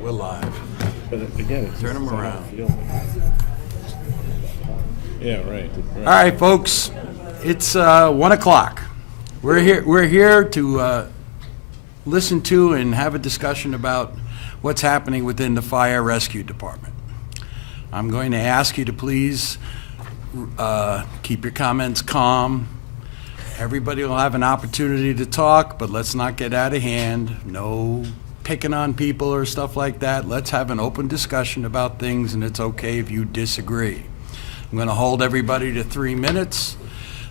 We're live. But again, it's Turn 'em just around. Yeah, right. All right, folks, it's 1 o'clock. We're here to listen to and have a discussion about what's happening within the fire rescue department. I'm going to ask you to please keep your comments calm. Everybody will have an opportunity to talk, but let's not get out of hand. No picking on people or stuff like that. Let's have an open discussion about things, and it's okay if you disagree. I'm going to hold everybody to 3 minutes.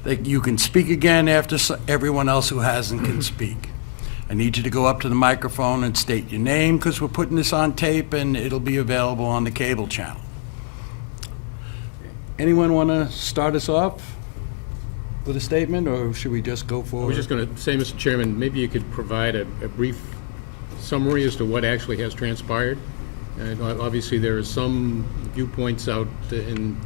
You can speak again after everyone else who hasn't can speak. I need you to go up to the microphone and state your name, because we're putting this on tape and it'll be available on the cable channel. Anyone want to start us off with a statement, or should we just go I forward? was just going to say, Mr. Chairman, maybe you could provide a brief summary as to what actually has transpired. And obviously, there are some viewpoints out in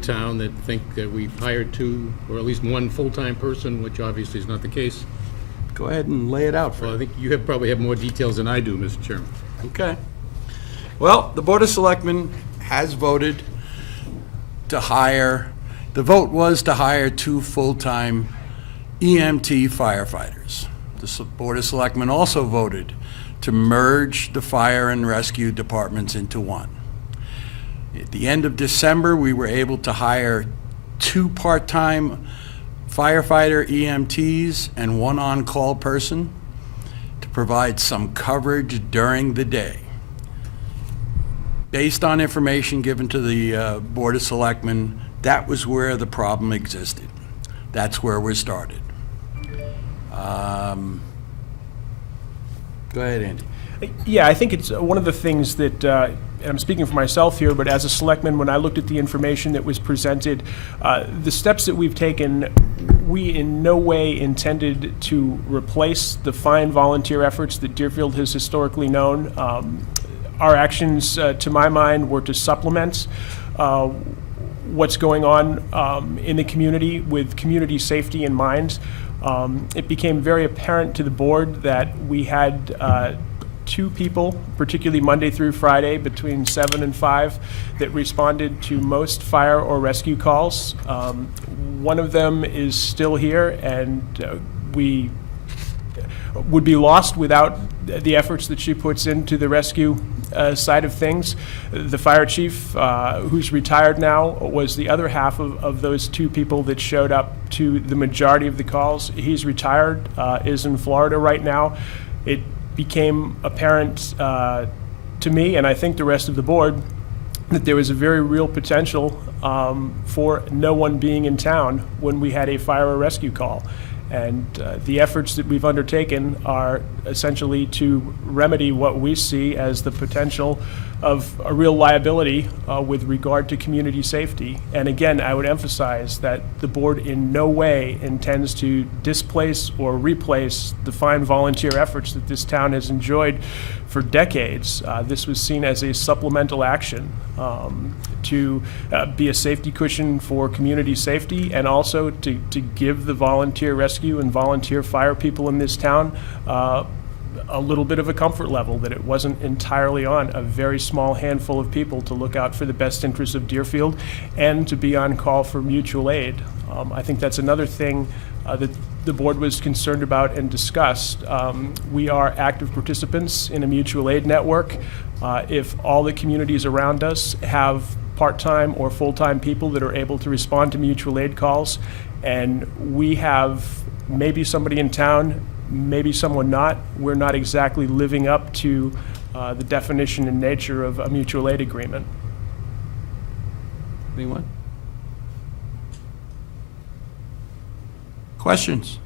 town that think that we've hired two, or at least one full-time person, which obviously is not the case. Go ahead and lay it out for Well, I us. think you probably have more details than I do, Mr. Chairman. Okay. Well, the Board of Selectmen has voted to hire, the vote was to hire 2 full-time EMT firefighters. The Board of Selectmen also voted to merge the fire and rescue departments into one. At the end of December, we were able to hire 2 part-time firefighter EMTs and 1 on-call person to provide some coverage during the day. Based on information given to the Board of Selectmen, that was where the problem existed. That's where we started. Go ahead, Andy. Yeah, I think it's one of the things that, and I'm speaking for myself here, but as a selectman, when I looked at the information that was presented, the steps that we've taken, we in no way intended to replace the fine volunteer efforts that Deerfield has historically known. Our actions, to my mind, were to supplement what's going on in the community with community safety in mind. It became very apparent to the board that we had 2 people, particularly Monday through Friday, between 7 and 5, that responded to most fire or rescue calls. One of them is still here, and we would be lost without the efforts that she puts into the rescue side of things. The fire chief, who's retired now, was the other half of those 2 people that showed up to the majority of the calls. He's retired, is in Florida right now. It became apparent to me, and I think the rest of the board, that there was a very real potential for no one being in town when we had a fire or rescue call. And the efforts that we've undertaken are essentially to remedy what we see as the potential of a real liability with regard to community safety. And again, I would emphasize that the board in no way intends to displace or replace the fine volunteer efforts that this town has enjoyed for decades. This was seen as a supplemental action to be a safety cushion for community safety, and also to give the volunteer rescue and volunteer fire people in this town a little bit of a comfort level, that it wasn't entirely on a very small handful of people to look out for the best interests of Deerfield and to be on call for mutual aid. I think that's another thing that the board was concerned about and discussed. We are active participants in a mutual aid network. If all the communities around us have part-time or full-time people that are able to respond to mutual aid calls, and we have maybe somebody in town, maybe someone not, we're not exactly living up to the definition and nature of a mutual aid agreement. Anyone? Questions?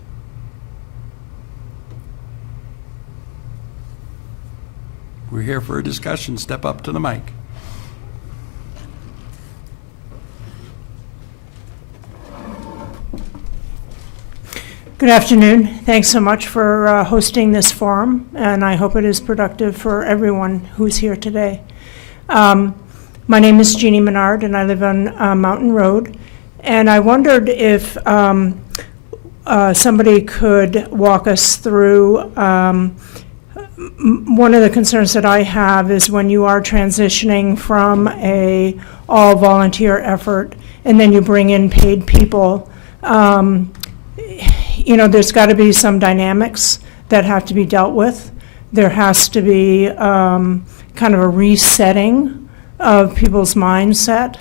We're here for a discussion. Step up to the mic. Good afternoon. Thanks so much for hosting this forum, and I hope it is productive for everyone who's here today. My name is Jeannie Menard, and I live on Mountain Road, and I wondered if somebody could walk us through one of the concerns that I have is when you are transitioning from a all-volunteer effort and then you bring in paid people, there's got to be some dynamics that have to be dealt with. There has to be kind of a resetting of people's mindset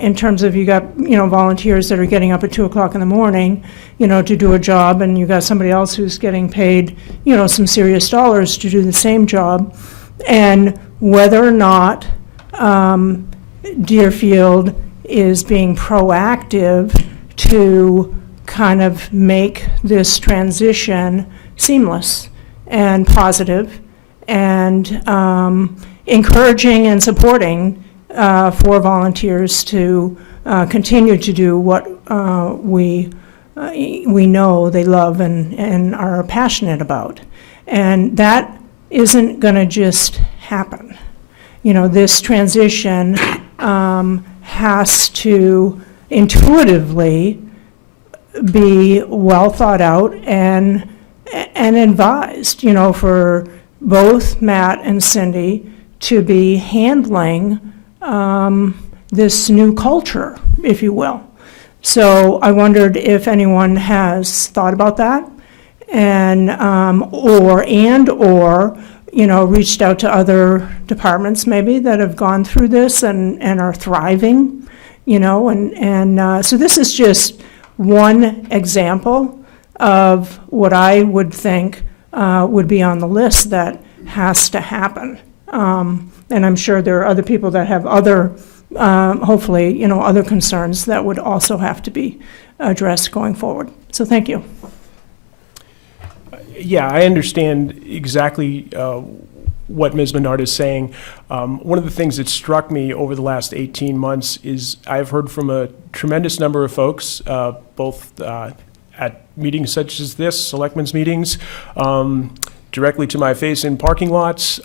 in terms of you got, volunteers that are getting up at 2 o'clock in the morning, to do a job, and you got somebody else who's getting paid, some serious dollars to do the same job. And whether or not Deerfield is being proactive to kind of make this transition seamless and positive and encouraging and supporting for volunteers to continue to do what we know they love and are passionate about. And that isn't going to just happen. This transition has to intuitively be well thought out and advised, for both Matt and Cindy to be handling this new culture, if you will. So I wondered if anyone has thought about that and reached out to other departments maybe that have gone through this and are thriving, so this is just one example of what I would think would be on the list that has to happen. And I'm sure there are other people that have other, hopefully, other concerns that would also have to be addressed going forward. So thank you. Yeah, I understand exactly what Ms. Menard is saying. One of the things that struck me over the last 18 months is I've heard from a tremendous number of folks, both at meetings such as this, selectmen's meetings, directly to my face in parking lots,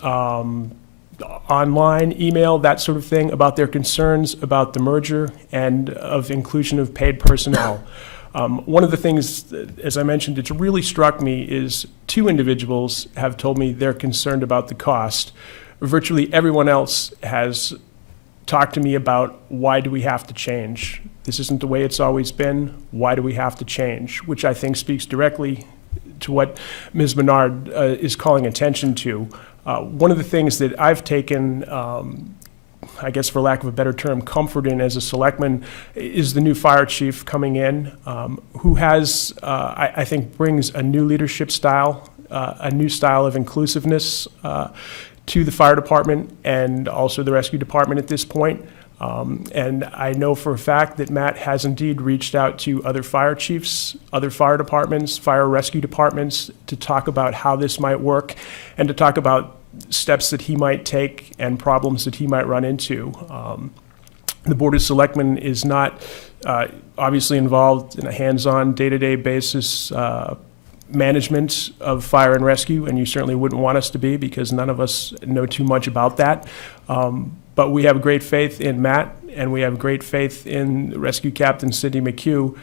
online, email, that sort of thing, about their concerns about the merger and of inclusion of paid personnel. One of the things, that, as I mentioned, it's really struck me is 2 individuals have told me they're concerned about the cost. Virtually everyone else has talked to me about why do we have to change? This isn't the way it's always been. Why do we have to change? Which I think speaks directly to what Ms. Menard is calling attention to. One of the things that I've taken, I guess for lack of a better term, comfort in as a selectman is the new fire chief coming in, who has, I think, brings a new leadership style, a new style of inclusiveness to the fire department and also the rescue department at this point. And I know for a fact that Matt has indeed reached out to other fire chiefs, other fire departments, fire rescue departments to talk about how this might work and to talk about steps that he might take and problems that he might run into. The Board of Selectmen is not obviously involved in a hands-on, day-to-day basis management of fire and rescue, and you certainly wouldn't want us to be because none of us know too much about that. But we have great faith in Matt, and we have great faith in Rescue Captain Cindy McHugh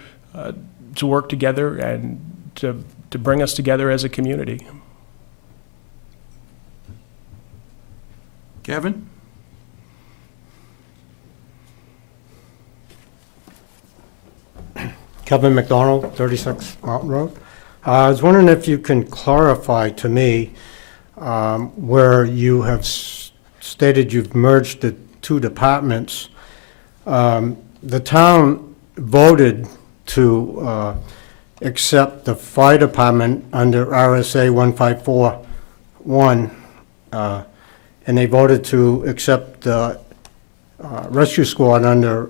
to work together and to bring us together as a community. Kevin? Kevin McDonald, 36 Mountain Road. I was wondering if you can clarify to me where you have stated you've merged the 2 departments. The town voted to accept the fire department under RSA 1541, and they voted to accept the rescue squad under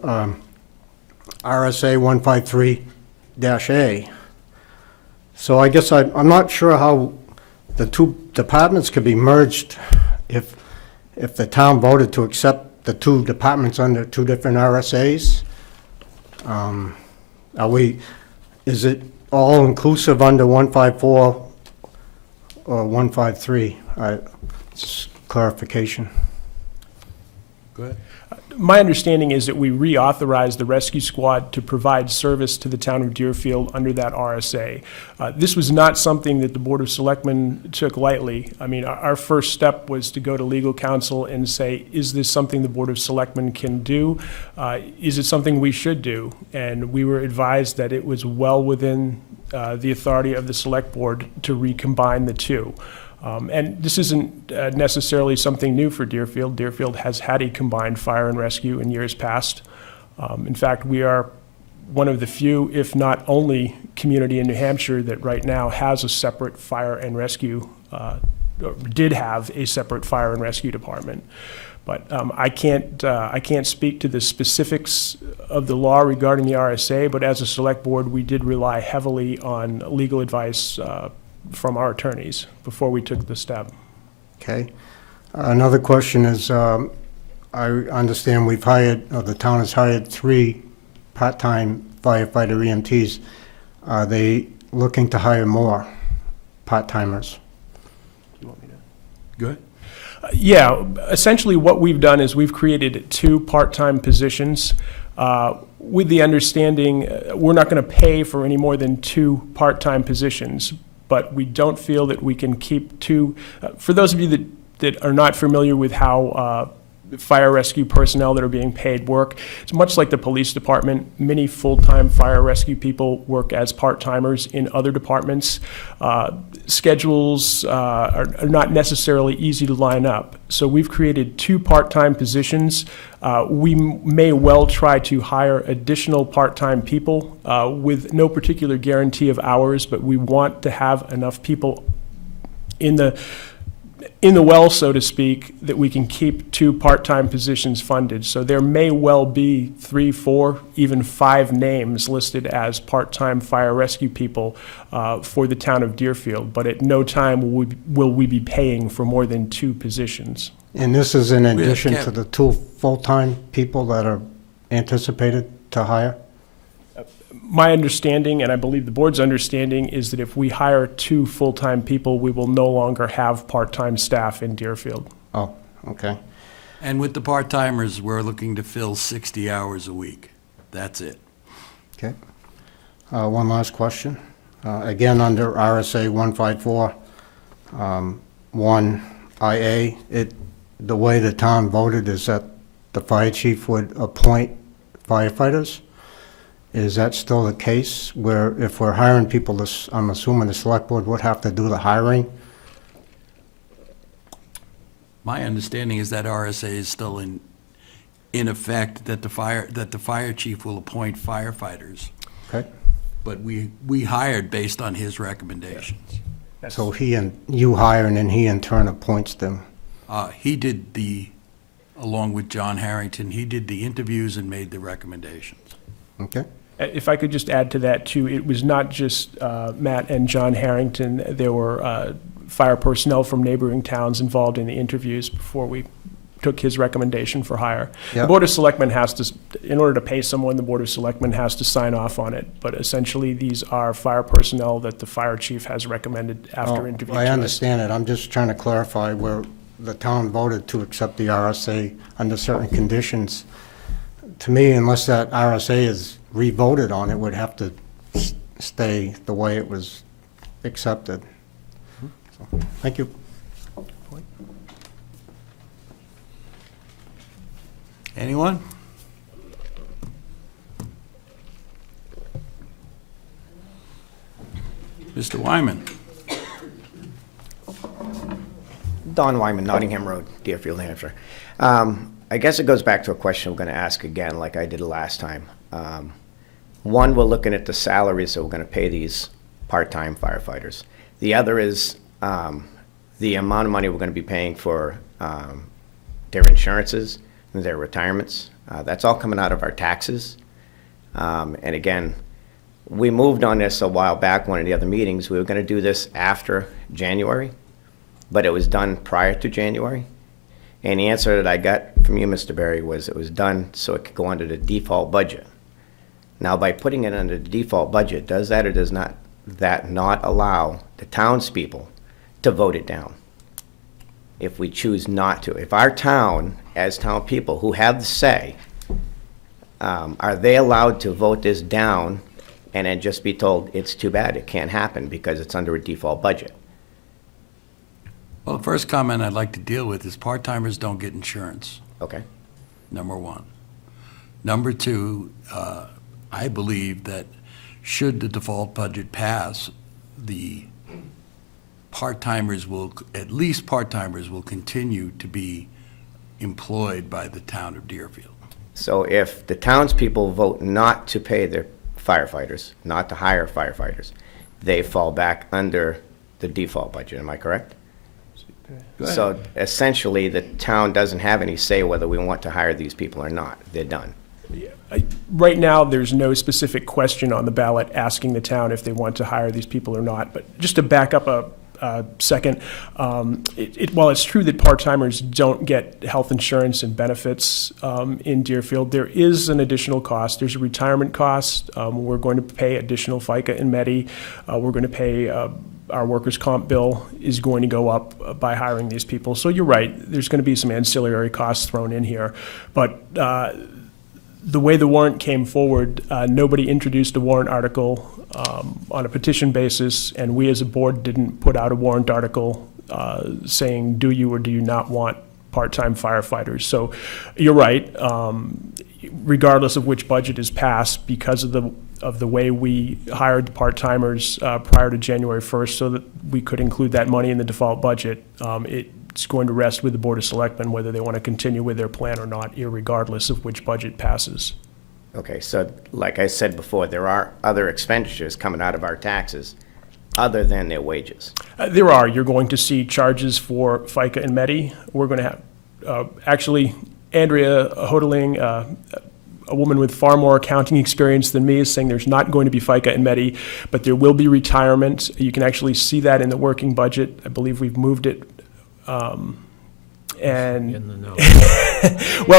RSA 153-A. So I guess I'm not sure how the 2 departments could be merged if the town voted to accept the 2 departments under 2 different RSAs. Is it all inclusive under 154 or 153? Just clarification. Go ahead. My understanding is that we reauthorized the rescue squad to provide service to the town of Deerfield under that RSA. This was not something that the Board of Selectmen took lightly. I mean, our first step was to go to legal counsel and say, is this something the Board of Selectmen can do? Is it something we should do? And we were advised that it was well within the authority of the Select Board to recombine the two. And this isn't necessarily something new for Deerfield. Deerfield has had a combined fire and rescue in years past. In fact, we are one of the few, if not only, community in New Hampshire that right now has a separate fire and rescue, or did have a separate fire and rescue department. But I can't speak to the specifics of the law regarding the RSA, but as a select board, we did rely heavily on legal advice from our attorneys before we took the step. Okay. Another question is, I understand we've hired, or the town has hired 3 part-time firefighter EMTs. Are they looking to hire more part-timers? Good. Yeah, essentially what we've done is we've created 2 part-time positions with the understanding we're not going to pay for any more than 2 part-time positions, but we don't feel that we can keep 2. For those of you that are not familiar with how fire rescue personnel that are being paid work, it's much like the police department. Many full-time fire rescue people work as part-timers in other departments. Schedules are not necessarily easy to line up. So we've created 2 part-time positions. We may well try to hire additional part-time people with no particular guarantee of hours, but we want to have enough people in the well, so to speak, that we can keep 2 part-time positions funded. So there may well be 3, 4, even 5 names listed as part-time fire rescue people for the town of Deerfield, but at no time will we be paying for more than 2 positions. And this is in addition Kev. to the 2 full-time people that are anticipated to hire? My understanding, and I believe the board's understanding, is that if we hire 2 full-time people, we will no longer have part-time staff in Deerfield. Oh, okay. And with the part-timers, we're looking to fill 60 hours a week. That's it. Okay. One last question. Again, under RSA 154, 1IA, the way the town voted is that the fire chief would appoint firefighters. Is that still the case, where if we're hiring people, I'm assuming the select board would have to do the hiring? My understanding is that RSA is still in effect, that the fire chief will appoint firefighters. Okay? But we hired based on his recommendations. So you hire and then he in turn appoints them? He did along with John Harrington, he did the interviews and made the recommendations. Okay? If I could just add to that, too, it was not just Matt and John Harrington. There were fire personnel from neighboring towns involved in the interviews before we took his recommendation for hire. The Yep. Board of Selectmen has to, in order to pay someone, the Board of Selectmen has to sign off on it. But essentially, these are fire personnel that the fire chief has recommended after interviewing. I understand it. I'm just trying to clarify where the town voted to accept the RSA under certain conditions. To me, unless that RSA is re-voted on, it would have to stay the way it was accepted. So, thank you. Anyone? Mr. Wyman? Don Wyman, Nottingham Road, Deerfield, New Hampshire. I guess it goes back to a question I'm going to ask again, like I did last time. One, we're looking at the salaries that we're going to pay these part-time firefighters. The other is the amount of money we're going to be paying for their insurances and their retirements. That's all coming out of our taxes. And again, we moved on this a while back, one of the other meetings. We were going to do this after January, but it was done prior to January. And the answer that I got from you, Mr. Berry, was it was done so it could go under the default budget. Now, by putting it under the default budget, does that or does not allow the townspeople to vote it down? if we choose not to? If our town, as town people who have the say, are they allowed to vote this down and then just be told, it's too bad, it can't happen because it's under a default budget? Well, the first comment I'd like to deal with is part-timers don't get insurance, Okay, number one. Number two, I believe that should the default budget pass, the part-timers will, at least part-timers will continue to be employed by the town of Deerfield. so if the townspeople vote not to pay their firefighters, not to hire firefighters, they fall back under the default budget, am I correct? Go ahead. So essentially, the town doesn't have any say whether we want to hire these people or not. They're done. Right now, there's no specific question on the ballot asking the town if they want to hire these people or not. But just to back up a second, while it's true that part-timers don't get health insurance and benefits in Deerfield, there is an additional cost. There's a retirement cost. We're going to pay additional FICA and Medi. We're going to pay our workers' comp bill is going to go up by hiring these people. So you're right, there's going to be some ancillary costs thrown in here. But the way the warrant came forward, nobody introduced a warrant article on a petition basis, and we as a board didn't put out a warrant article saying, do you or do you not want part-time firefighters? So you're right, regardless of which budget is passed, because of the way we hired the part-timers prior to January 1st so that we could include that money in the default budget, it's going to rest with the Board of Selectmen whether they want to continue with their plan or not, irregardless of which budget passes. Okay, so like I said before, there are other expenditures coming out of our taxes other than their wages. There are. You're going to see charges for FICA and Medi. We're going to have, actually, Andrea Hodeling, a woman with far more accounting experience than me, is saying there's not going to be FICA and Medi, but there will be retirement. You can actually see that in the working budget. I believe we've moved it. Well,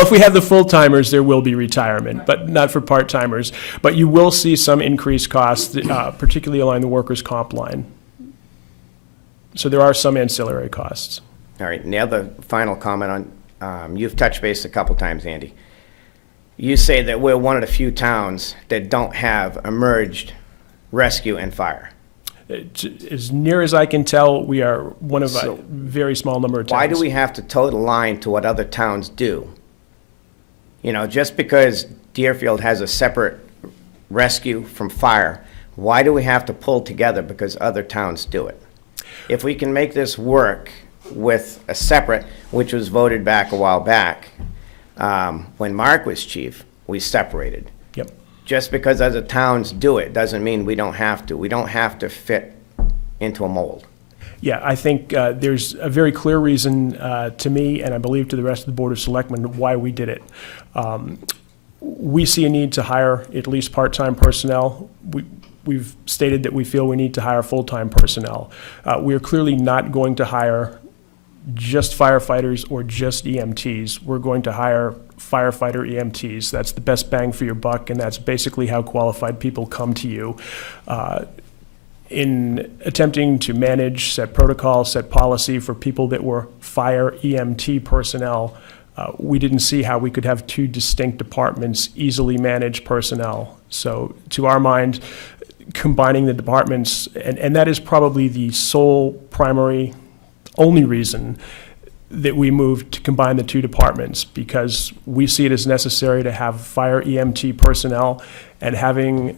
if we have the full-timers, there will be retirement, but not for part-timers. But you will see some increased costs, particularly along the workers' comp line. So there are some ancillary costs. All right, and the other final comment on, you've touched base a couple times, Andy. You say that we're one of the few towns that don't have a merged rescue and fire. As near as I can tell, we are one of a So very small number of towns. Why do we have to toe the line to what other towns do? You know, just because Deerfield has a separate rescue from fire, why do we have to pull together because other towns do it? If we can make this work with a separate, which was voted back a while back, when Mark was chief, we separated. Yep. Just because other towns do it doesn't mean we don't have to. We don't have to fit into a mold. Yeah, I think there's a very clear reason to me, and I believe to the rest of the Board of Selectmen, why we did it. We see a need to hire at least part-time personnel. We've stated that we feel we need to hire full-time personnel. We are clearly not going to hire just firefighters or just EMTs. We're going to hire firefighter EMTs. That's the best bang for your buck, and that's basically how qualified people come to you. In attempting to manage, set protocol, set policy for people that were fire EMT personnel, we didn't see how we could have two distinct departments easily manage personnel. So to our mind, combining the departments, and that is probably the sole primary, only reason that we moved to combine the two departments, because we see it as necessary to have fire EMT personnel, and having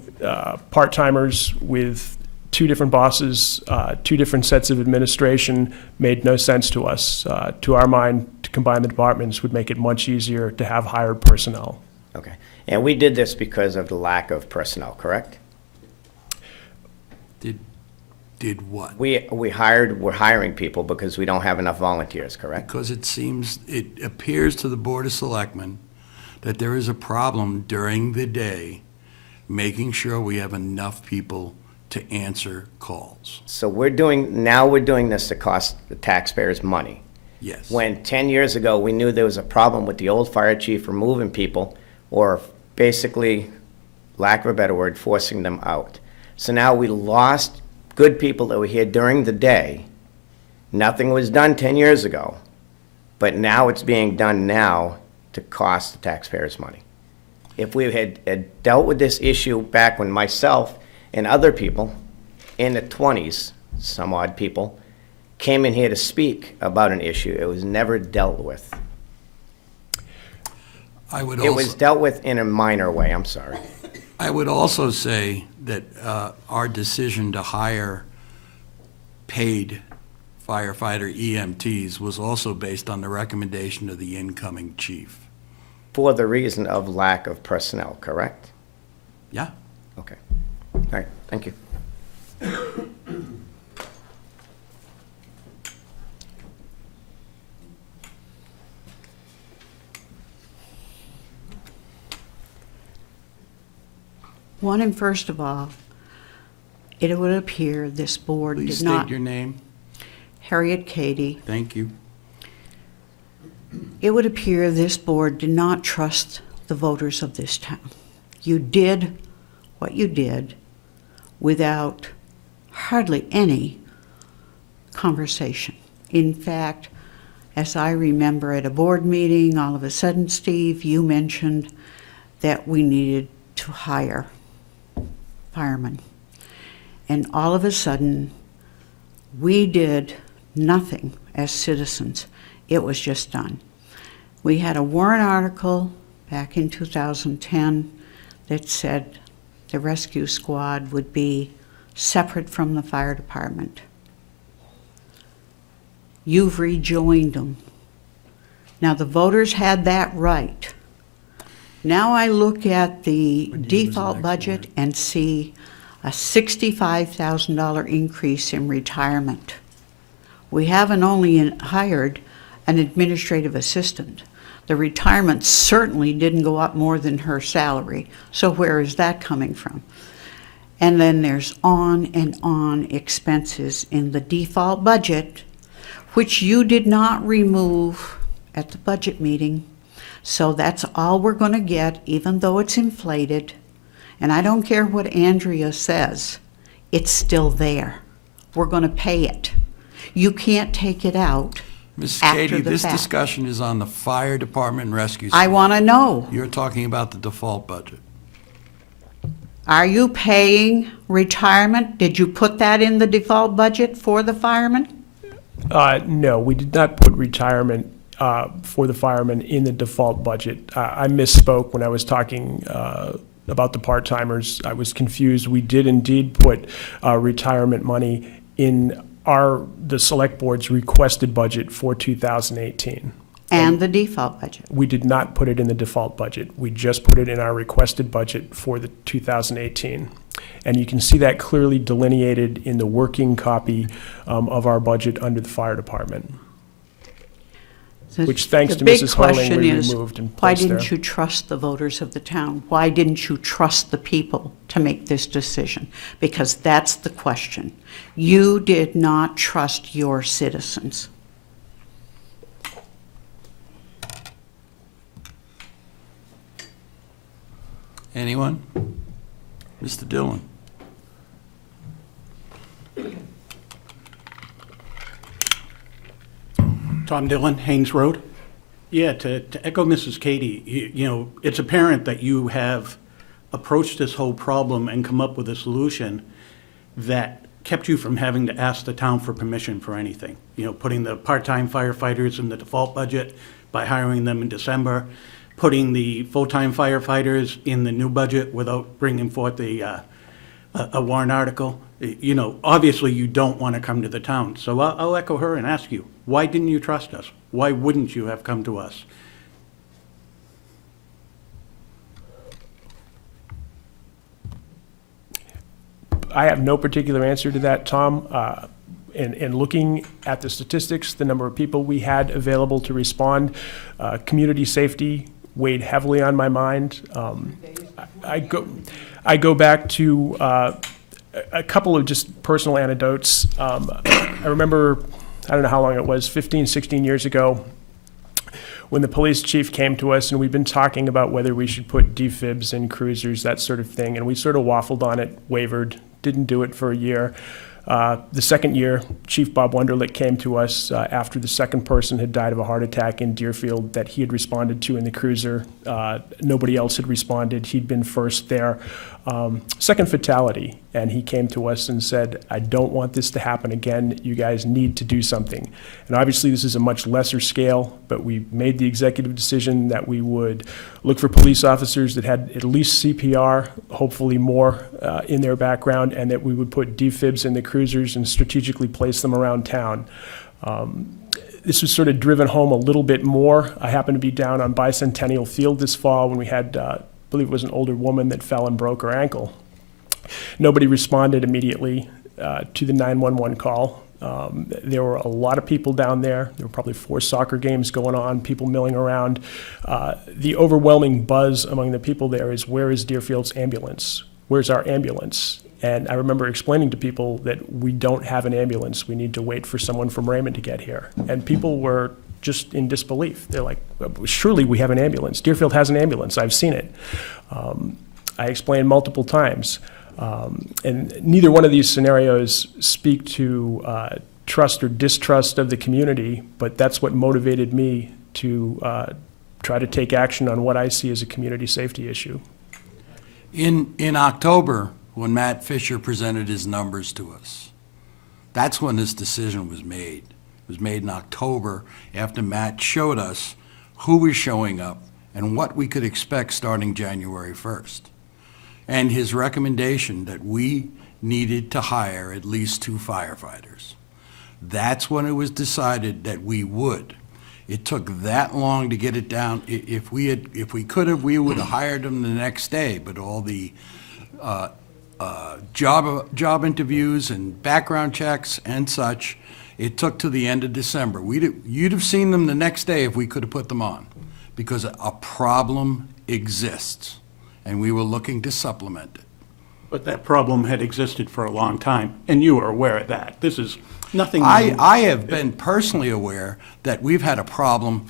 part-timers with two different bosses, two different sets of administration made no sense to us. To our mind, to combine the departments would make it much easier to have hired personnel. Okay. And we did this because of the lack of personnel, correct? Did what? We're hiring people because we don't have enough volunteers, correct? Because it appears to the Board of Selectmen that there is a problem during the day making sure we have enough people to answer calls. So we're doing this to cost the taxpayers money. Yes. When 10 years ago, we knew there was a problem with the old fire chief removing people, or basically, lack of a better word, forcing them out. So now we lost good people that were here during the day. Nothing was done 10 years ago. but now it's being done now to cost the taxpayers money. If we had dealt with this issue back when myself and other people in the 20s, some odd people, came in here to speak about an issue, it was never dealt with. I would It was also, dealt with in a minor way, I'm sorry. I would also say that our decision to hire paid firefighter EMTs was also based on the recommendation of the incoming chief. For the reason of lack of personnel, correct? Yeah? Okay. All right, thank you. One, and first of all, it would appear this board Please did not. state your name. Harriet Cady. Thank you. It would appear this board did not trust the voters of this town. You did what you did without hardly any conversation. In fact, as I remember at a board meeting, all of a sudden, Steve, you mentioned that we needed to hire firemen. And all of a sudden, we did nothing as citizens. It was just done. We had a warrant article back in 2010 that said the rescue squad would be separate from the fire department. You've rejoined them. Now, the voters had that right. Now I look at the default budget and see a $65,000 increase in retirement. We haven't only hired an administrative assistant. The retirement certainly didn't go up more than her salary. So where is that coming from? And then there's on and on expenses in the default budget, which you did not remove at the budget meeting. So that's all we're going to get, even though it's inflated. And I don't care what Andrea says, it's still there. We're going to pay it. You can't take it out Mrs. after Cady, the this fact. discussion is on the fire department and rescue. I squad. want to know, You're talking about the default budget. are you paying retirement? Did you put that in the default budget for the firemen? No, we did not put retirement for the firemen in the default budget. I misspoke when I was talking about the part-timers. I was confused. We did indeed put retirement money in the select board's requested budget for 2018. And the default budget? We did not put it in the default budget. We just put it in our requested budget for the 2018. And you can see that clearly delineated in the working copy of our budget under the fire department, which, thanks to Mrs. Harling, we removed and Why placed there. didn't you trust the voters of the town? Why didn't you trust the people to make this decision? Because that's the question. You did not trust your citizens. Anyone? Mr. Dillon? Tom Dillon, Haynes Road. Yeah, to echo Mrs. Cady, you know, it's apparent that you have approached this whole problem and come up with a solution that kept you from having to ask the town for permission for anything. You know, putting the part-time firefighters in the default budget by hiring them in December, putting the full-time firefighters in the new budget without bringing forth a warrant article. You know, obviously you don't want to come to the town. So I'll echo her and ask you, why didn't you trust us? Why wouldn't you have come to us? I have no particular answer to that, Tom. And looking at the statistics, the number of people we had available to respond, community safety weighed heavily on my mind. I go back to a couple of just personal anecdotes. I remember, I don't know how long it was, 15, 16 years ago, when the police chief came to us, and we'd been talking about whether we should put defibs in cruisers, that sort of thing, and we sort of waffled on it, wavered, didn't do it for a year. The second year, Chief Bob Wunderlich came to us after the second person had died of a heart attack in Deerfield that he had responded to in the cruiser. Nobody else had responded. He'd been first there. Second fatality, and he came to us and said, I don't want this to happen again. You guys need to do something. And obviously, this is a much lesser scale, but we made the executive decision that we would look for police officers that had at least CPR, hopefully more in their background, and that we would put defibs in the cruisers and strategically place them around town. This was sort of driven home a little bit more. I happened to be down on Bicentennial Field this fall when we had, I believe it was an older woman that fell and broke her ankle. Nobody responded immediately to the 911 call. There were a lot of people down there. There were probably 4 soccer games going on, people milling around. The overwhelming buzz among the people there is, where is Deerfield's ambulance? Where's our ambulance? And I remember explaining to people that we don't have an ambulance. We need to wait for someone from Raymond to get here. And people were just in disbelief. They're like, surely we have an ambulance. Deerfield has an ambulance. I've seen it. I explained multiple times. And neither one of these scenarios speak to trust or distrust of the community, but that's what motivated me to try to take action on what I see as a community safety issue. In October, when Matt Fisher presented his numbers to us, that's when this decision was made. It was made in October after Matt showed us who was showing up and what we could expect starting January 1st. And his recommendation that we needed to hire at least 2 firefighters. That's when it was decided that we would. It took that long to get it down. If we could have, we would have hired them the next day, but all the job interviews and background checks and such, it took to the end of December. You'd have seen them the next day if we could have put them on, because a problem exists, and we were looking to supplement it. But that problem had existed for a long time, and you are aware of that. This is nothing new. I have been personally aware that we've had a problem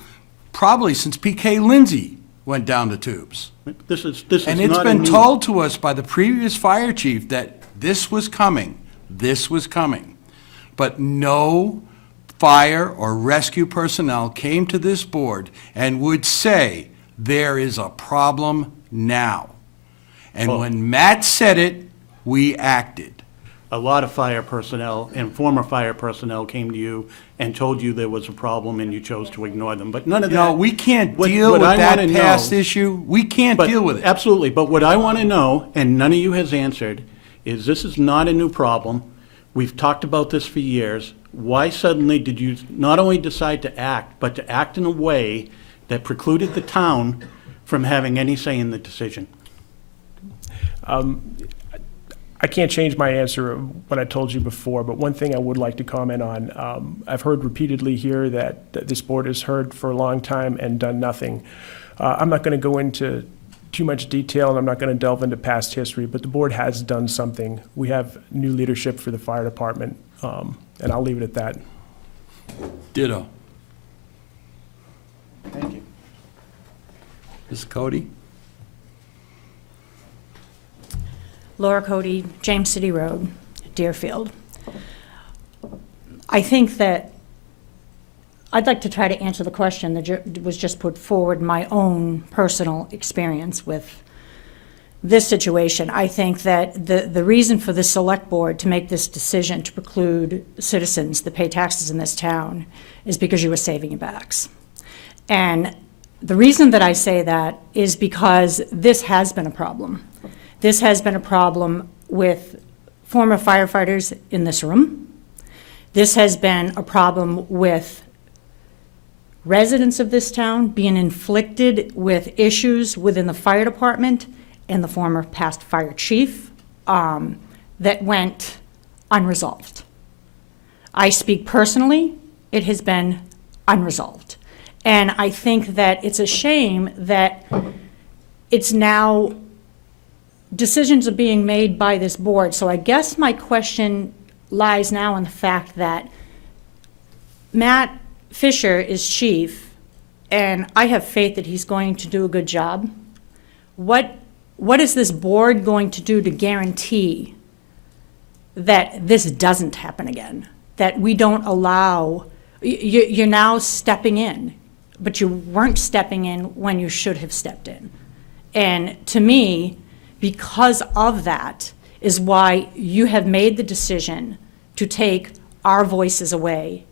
probably since P.K. Lindsay went down the tubes. This is And it's not a been new- told to us by the previous fire chief that this was coming. But no fire or rescue personnel came to this board and would say, there is a problem now. And when Matt said it, we acted. A lot of fire personnel and former fire personnel came to you and told you there was a problem and you chose to ignore them, but none of that. No, we can't What- deal what with I that wanna know- past issue. We can't But- deal with it. Absolutely, but what I want to know, and none of you has answered, is this is not a new problem. We've talked about this for years. Why suddenly did you not only decide to act, but to act in a way that precluded the town from having any say in the decision? I can't change my answer of what I told you before, but one thing I would like to comment on. I've heard repeatedly here that this board has heard for a long time and done nothing. I'm not going to go into too much detail, and I'm not going to delve into past history, but the board has done something. We have new leadership for the fire department, and I'll leave it at that. Ditto. Thank you. Ms. Cody? Laura Cody, James City Road, Deerfield. I think that I'd like to try to answer the question that was just put forward, my own personal experience with this situation. I think that the reason for the select board to make this decision to preclude citizens that pay taxes in this town is because you were saving your backs. And the reason that I say that is because this has been a problem. This has been a problem with former firefighters in this room. This has been a problem with residents of this town being inflicted with issues within the fire department and the former past fire chief that went unresolved. I speak personally, it has been unresolved. And I think that it's a shame that it's now decisions are being made by this board. So I guess my question lies now in the fact that Matt Fisher is chief, and I have faith that he's going to do a good job. What is this board going to do to guarantee that this doesn't happen again, that we don't allow, you're now stepping in, but you weren't stepping in when you should have stepped in. And to me, because of that, is why you have made the decision to take our voices away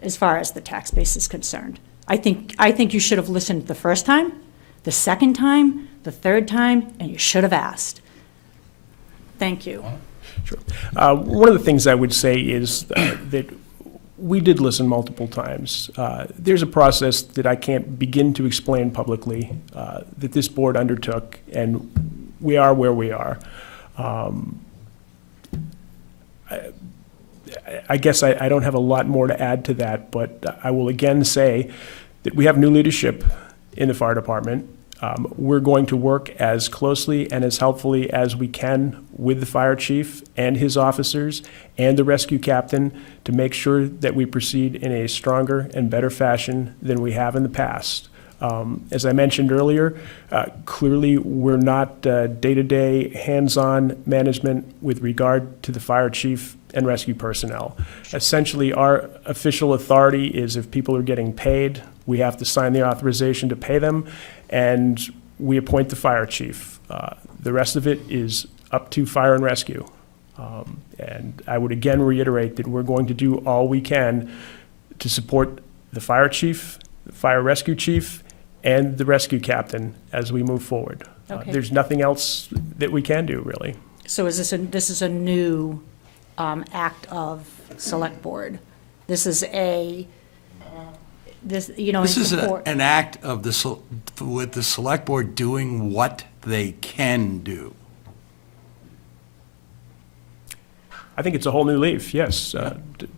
as far as the tax base is concerned. I think you should have listened the first time, the second time, the third time, and you should have asked. Thank you. Sure. One of the things I would say is that we did listen multiple times. There's a process that I can't begin to explain publicly that this board undertook, and we are where we are. I guess I don't have a lot more to add to that, but I will again say that we have new leadership in the fire department. We're going to work as closely and as helpfully as we can with the fire chief and his officers and the rescue captain to make sure that we proceed in a stronger and better fashion than we have in the past. As I mentioned earlier, clearly we're not day-to-day hands-on management with regard to the fire chief and rescue personnel. Essentially, our official authority is if people are getting paid, we have to sign the authorization to pay them, and we appoint the fire chief. The rest of it is up to fire and rescue. And I would again reiterate that we're going to do all we can to support the fire chief, the fire rescue chief, and the rescue captain as we move forward. Okay. There's nothing else that we can do, really. So this is a new act of select board? This is a, this, you know, in This is support. an act of with the select board doing what they can do. I think it's a whole new leaf, yes.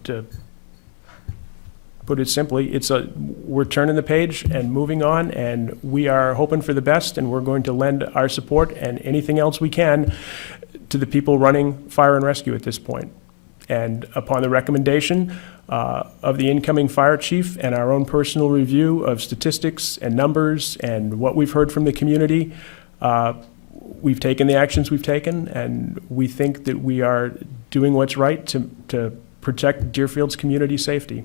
To put it simply, we're turning the page and moving on, and we are hoping for the best, and we're going to lend our support and anything else we can to the people running fire and rescue at this point. And upon the recommendation of the incoming fire chief and our own personal review of statistics and numbers and what we've heard from the community, we've taken the actions we've taken, and we think that we are doing what's right to protect Deerfield's community safety.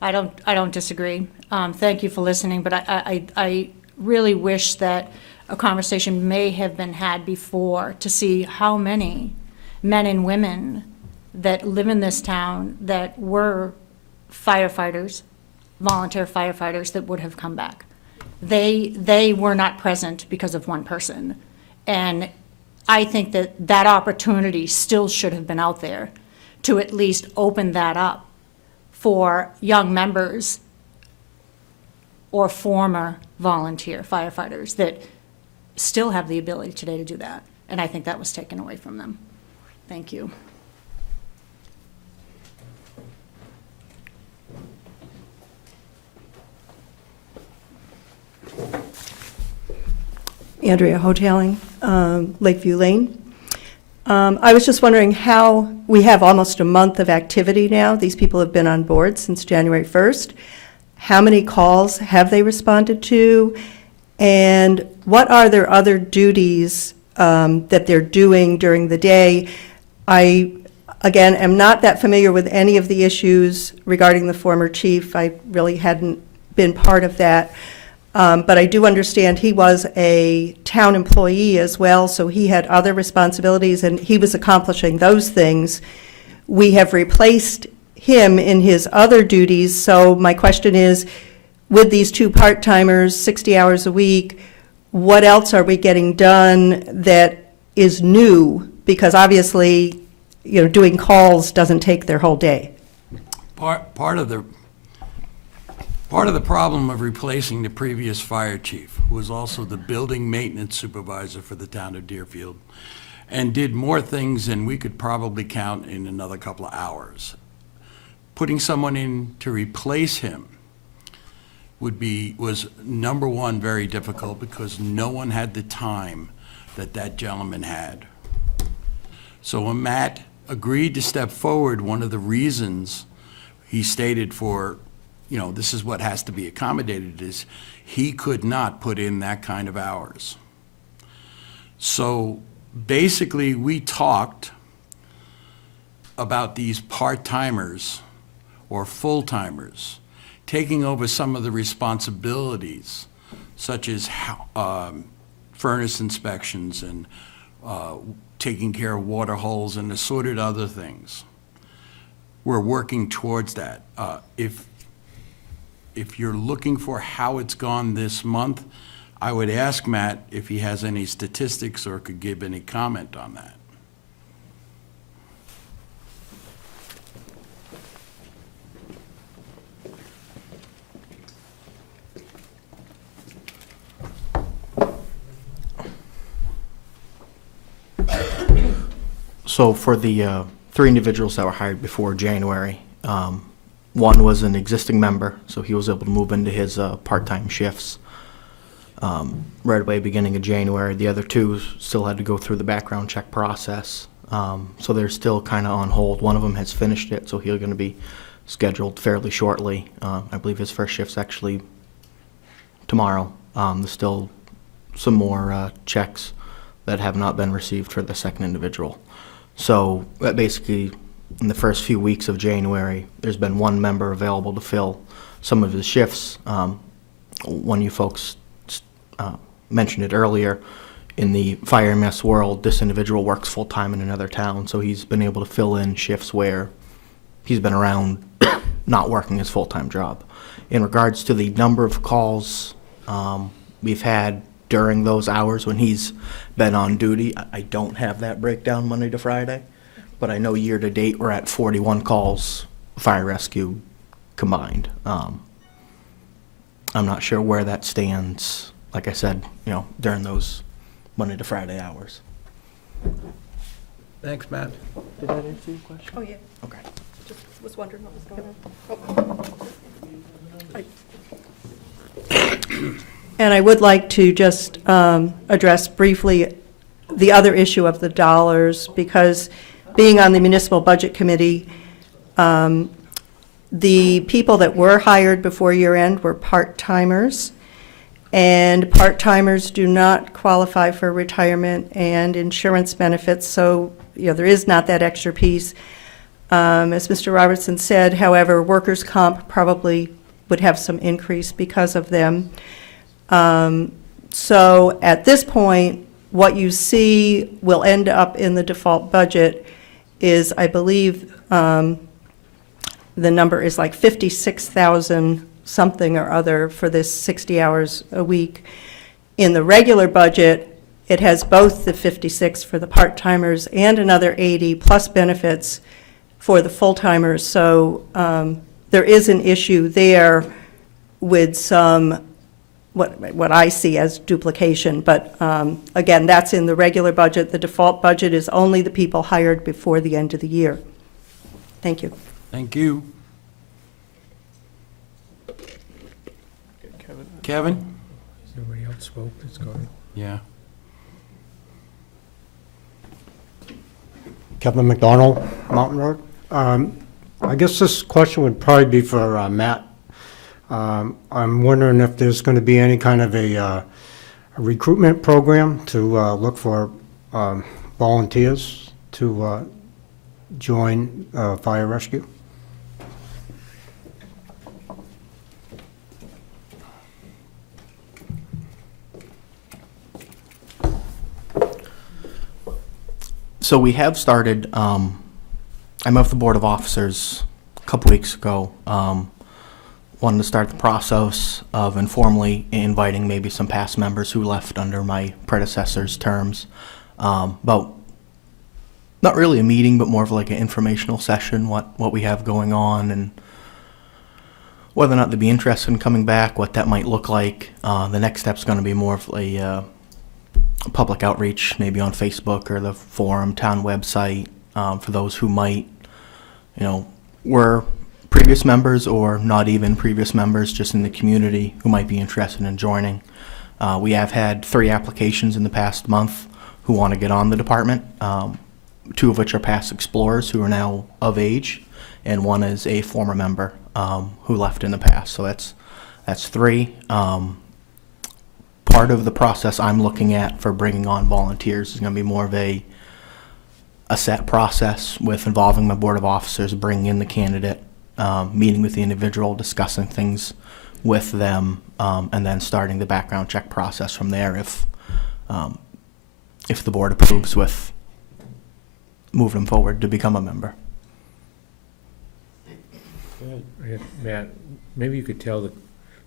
I don't disagree. Thank you for listening, but I really wish that a conversation may have been had before to see how many men and women that live in this town that were firefighters, volunteer firefighters, that would have come back. They were not present because of one person. And I think that that opportunity still should have been out there to at least open that up for young members or former volunteer firefighters that still have the ability today to do that. And I think that was taken away from them. Thank you. Andrea Hoteling, Lakeview Lane. I was just wondering how, we have almost a month of activity now. These people have been on board since January 1st. How many calls have they responded to? And what are their other duties that they're doing during the day? I, again, am not that familiar with any of the issues regarding the former chief. I really hadn't been part of that. But I do understand he was a town employee as well, so he had other responsibilities, and he was accomplishing those things. We have replaced him in his other duties, so my question is, with these two part-timers, 60 hours a week, what else are we getting done that is new? Because obviously, you know, doing calls doesn't take their whole day. Part of the problem of replacing the previous fire chief, who was also the building maintenance supervisor for the town of Deerfield, and did more things than we could probably count in another couple of hours. Putting someone in to replace him was number one, very difficult, because no one had the time that gentleman had. So when Matt agreed to step forward, one of the reasons he stated for, you know, this is what has to be accommodated, is he could not put in that kind of hours. So basically, we talked about these part-timers or full-timers taking over some of the responsibilities, such as furnace inspections and taking care of water holes and assorted other things. We're working towards that. If you're looking for how it's gone this month, I would ask Matt if he has any statistics or could give any comment on that. So for the 3 individuals that were hired before January, one was an existing member, so he was able to move into his part-time shifts right away beginning of January. The other 2 still had to go through the background check process, so they're still kind of on hold. One of them has finished it, so he's going to be scheduled fairly shortly. I believe his first shift's actually tomorrow. There's still some more checks that have not been received for the second individual. So that basically, in the first few weeks of January, there's been 1 member available to fill some of his shifts. One of you folks mentioned it earlier. In the fire EMS world, this individual works full-time in another town, so he's been able to fill in shifts where he's been around not working his full-time job. In regards to the number of calls we've had during those hours when he's been on duty, I don't have that breakdown Monday to Friday, but I know year-to-date we're at 41 calls, fire rescue combined. I'm not sure where that stands, like I said, during those Monday to Friday hours. Thanks, Matt. Did that answer your question? Oh, yeah. Okay. Just was wondering what was going on. And I would like to just address briefly the other issue of the dollars, because being on the Municipal Budget Committee, the people that were hired before year end were part-timers, and part-timers do not qualify for retirement and insurance benefits, so there is not that extra piece. As Mr. Robertson said, however, workers' comp probably would have some increase because of them. So at this point, what you see will end up in the default budget is, I believe, the number is like 56,000 something or other for this 60 hours a week. In the regular budget, it has both the 56 for the part-timers and another 80 plus benefits for the full-timers. So there is an issue there with some, what I see as duplication. But again, that's in the regular budget. The default budget is only the people hired before the end of the year. Thank you. Thank you. Kevin? Nobody else spoke, let's go ahead. Yeah. Kevin McDonald, Mountain Road. I guess this question would probably be for Matt. I'm wondering if there's going to be any kind of a recruitment program to look for volunteers to join fire rescue. So we have started, I met with the Board of Officers a couple weeks ago. Wanted to start the process of informally inviting maybe some past members who left under my predecessor's terms. About, not really a meeting, but more of like an informational session, what we have going on and whether or not they'd be interested in coming back, what that might look like. The next step's going to be more of a public outreach, maybe on Facebook or the forum, town website, for those who might, were previous members or not even previous members, just in the community who might be interested in joining. We have had 3 applications in the past month who want to get on the department, 2 of which are past explorers who are now of age, and 1 is a former member who left in the past. So that's 3. Part of the process I'm looking at for bringing on volunteers is going to be more of a a set process with involving my board of officers, bringing in the candidate, meeting with the individual, discussing things with them, and then starting the background check process from there if the board approves with moving them forward to become a member. Matt, maybe you could tell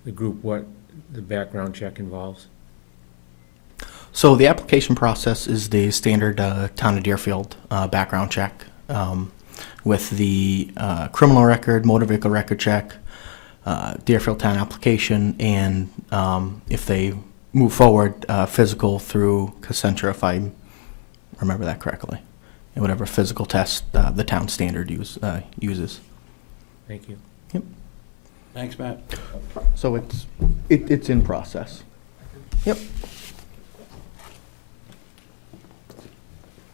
the group what the background check involves. So the application process is the standard town of Deerfield background check with the criminal record, motor vehicle record check, Deerfield town application, and if they move forward, physical through Concentra, if I remember that correctly, and whatever physical test the town standard uses. Thank you. Yep. Thanks, Matt. So it's in process. Yep.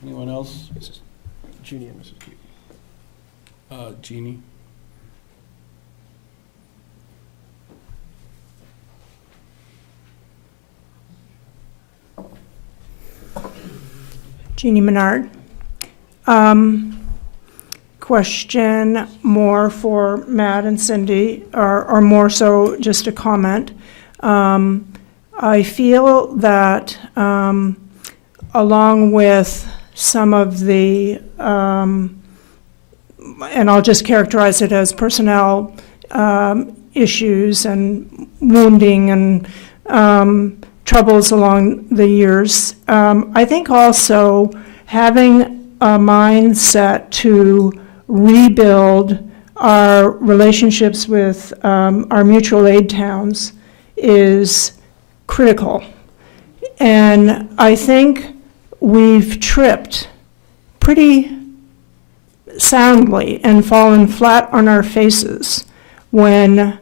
Anyone else? Jeannie and Mrs. Keating. Jeannie? Jeannie Menard. Question more for Matt and Cindy, or more so just a comment. I feel that along with some of the, and I'll just characterize it as personnel issues and wounding and troubles along the years, I think also having a mindset to rebuild our relationships with our mutual aid towns is critical. And I think we've tripped pretty soundly and fallen flat on our faces when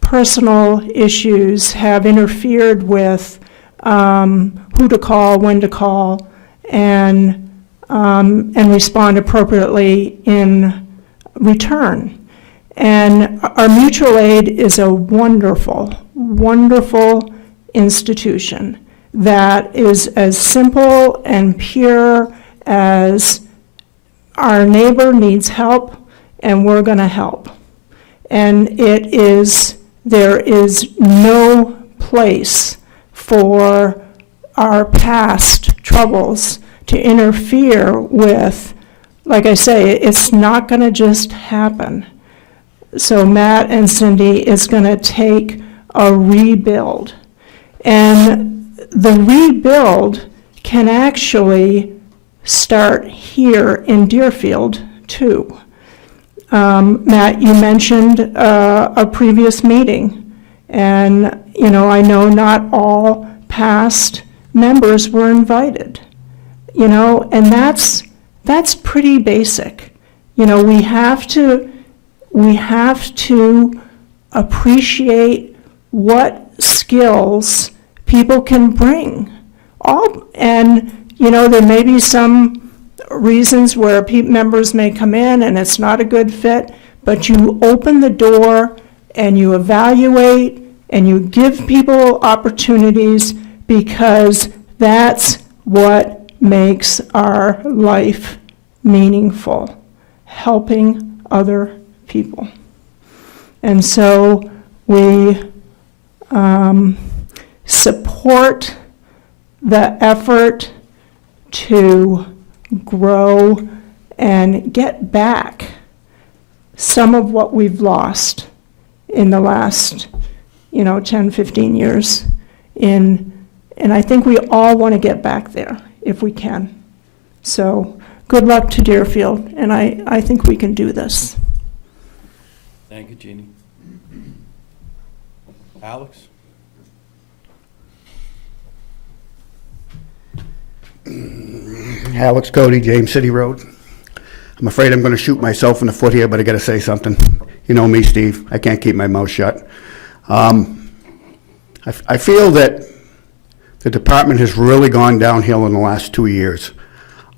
personal issues have interfered with who to call, when to call, and respond appropriately in return. And our mutual aid is a wonderful, wonderful institution that is as simple and pure as our neighbor needs help and we're going to help. And there is no place for our past troubles to interfere with. Like I say, it's not going to just happen. So Matt and Cindy, it's going to take a rebuild. And the rebuild can actually start here in Deerfield, too. Matt, you mentioned a previous meeting, and I know not all past members were invited, and that's pretty basic. We have to appreciate what skills people can bring. There may be some reasons where members may come in and it's not a good fit, but you open the door and you evaluate and you give people opportunities, because that's what makes our life meaningful, helping other people. And so we support the effort to grow and get back some of what we've lost in the last 10, 15 years. And I think we all want to get back there if we can. So good luck to Deerfield, and I think we can do this. Thank you, Jeannie. Alex? Alex Cody, James City Road. I'm afraid I'm going to shoot myself in the foot here, but I got to say something. You know me, Steve. I can't keep my mouth shut. I feel that the department has really gone downhill in the last 2 years.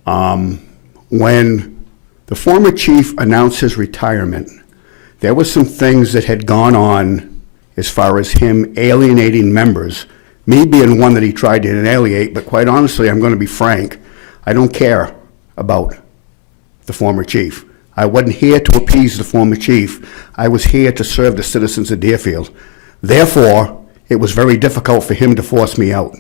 When the former chief announced his retirement, there were some things that had gone on as far as him alienating members, me being one that he tried to alienate, but quite honestly, I'm going to be frank, I don't care about the former chief. I wasn't here to appease the former chief. I was here to serve the citizens of Deerfield. Therefore, it was very difficult for him to force me out.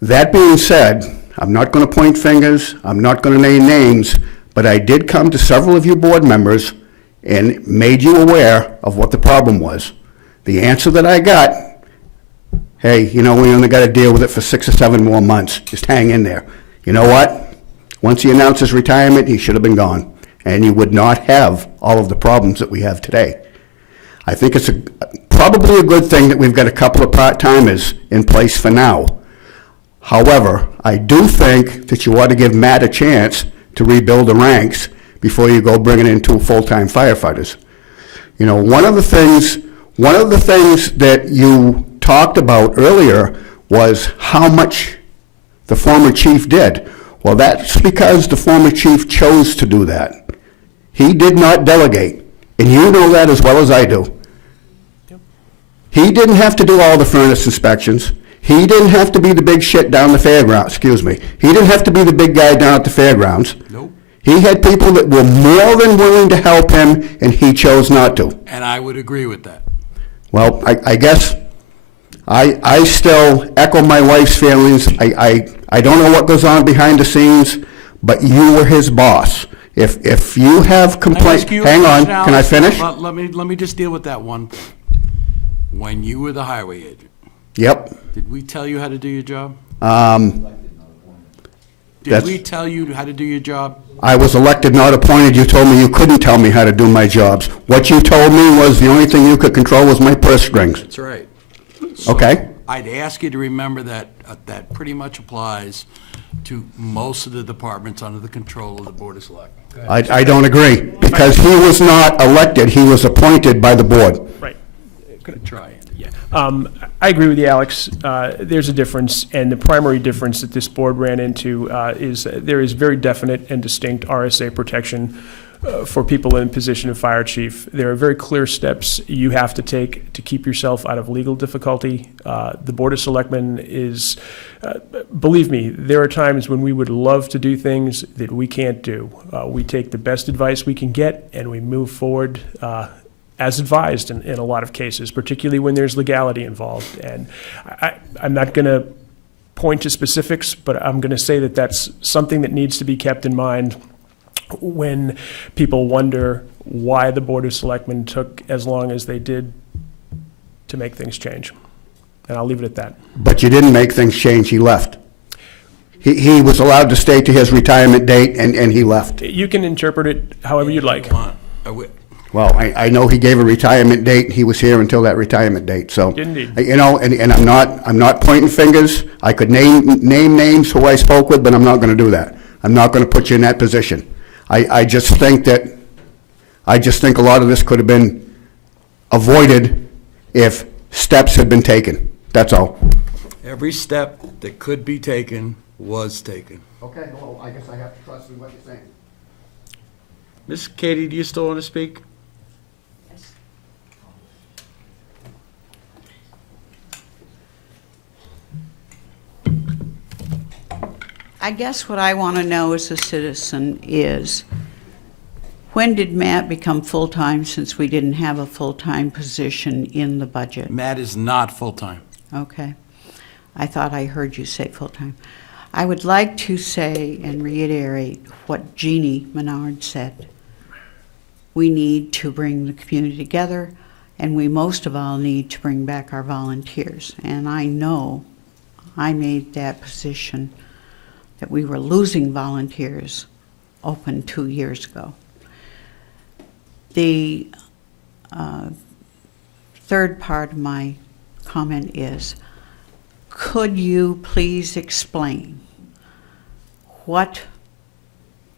That being said, I'm not going to point fingers, I'm not going to name names, but I did come to several of you board members and made you aware of what the problem was. The answer that I got, hey, you know, we only got to deal with it for 6 or 7 more months. Just hang in there. You know what? Once he announced his retirement, he should have been gone, and you would not have all of the problems that we have today. I think it's probably a good thing that we've got a couple of part-timers in place for now. However, I do think that you ought to give Matt a chance to rebuild the ranks before you go bringing in 2 full-time firefighters. You know, one of the things that you talked about earlier was how much the former chief did. Well, that's because the former chief chose to do that. He did not delegate, and you know that as well as I do. He didn't have to do all the furnace inspections. He didn't have to be the big shit down the fairgrounds, excuse me. He didn't have to be the big guy down at the fairgrounds. Nope. He had people that were more than willing to help him, and he chose not to. And I would agree with that. Well, I guess I still echo my wife's feelings. I don't know what goes on behind the scenes, but you were his boss. If you have Can I complaints, ask you a hang on, question, can I Alex? finish? Let me just deal with that one. When you were the highway agent, Yep. did we tell you how to do your job? Did That's- we tell you how to do your job? I was elected, not appointed. You told me you couldn't tell me how to do my jobs. What you told me was the only thing you could control was my purse strings. That's right. Okay? I'd ask you to remember that that pretty much applies to most of the departments under the control of the Board of Selectmen. I don't agree, because he was not elected, he was appointed by the board. Right. Try it. I agree with you, Alex. There's a difference, and the primary difference that this board ran into is there is very definite and distinct RSA protection for people in position of fire chief. There are very clear steps you have to take to keep yourself out of legal difficulty. The Board of Selectmen is, believe me, there are times when we would love to do things that we can't do. We take the best advice we can get, and we move forward as advised in a lot of cases, particularly when there's legality involved. And I'm not going to point to specifics, but I'm going to say that that's something that needs to be kept in mind when people wonder why the Board of Selectmen took as long as they did to make things change. And I'll leave it at that. But you didn't make things change, he left. He was allowed to stay to his retirement date, and he left. You can interpret it however you'd like. Well, I know he gave a retirement date, and he was here until that retirement date, so. Indeed. You know, and I'm not pointing fingers. I could name names who I spoke with, but I'm not gonna do that. I'm not gonna put you in that position. I just think a lot of this could have been avoided if steps had been taken. That's all. Every step that could be taken was taken. Okay, well, I guess I have to trust in what you're saying. Miss Katie, do you still want to speak? I guess what I want to know as a citizen is, when did Matt become full-time, since we didn't have a full-time position in the budget? Matt is not full-time. Okay. I thought I heard you say full-time. I would like to say and reiterate what Jeannie Menard said. We need to bring the community together, and we most of all need to bring back our volunteers. And I know I made that position that we were losing volunteers open 2 years ago. The third part of my comment is, could you please explain what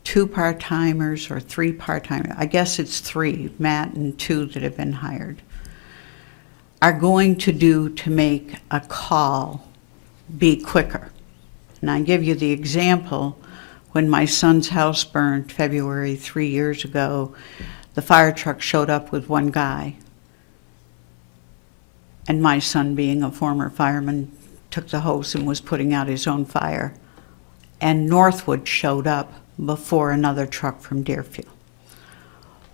2 part-timers or 3 part-timers, I guess it's 3, Matt and 2 that have been hired, are going to do to make a call be quicker? And I give you the example, when my son's house burned February 3 years ago, the fire truck showed up with 1 guy. And my son, being a former fireman, took the hose and was putting out his own fire and Northwood showed up before another truck from Deerfield.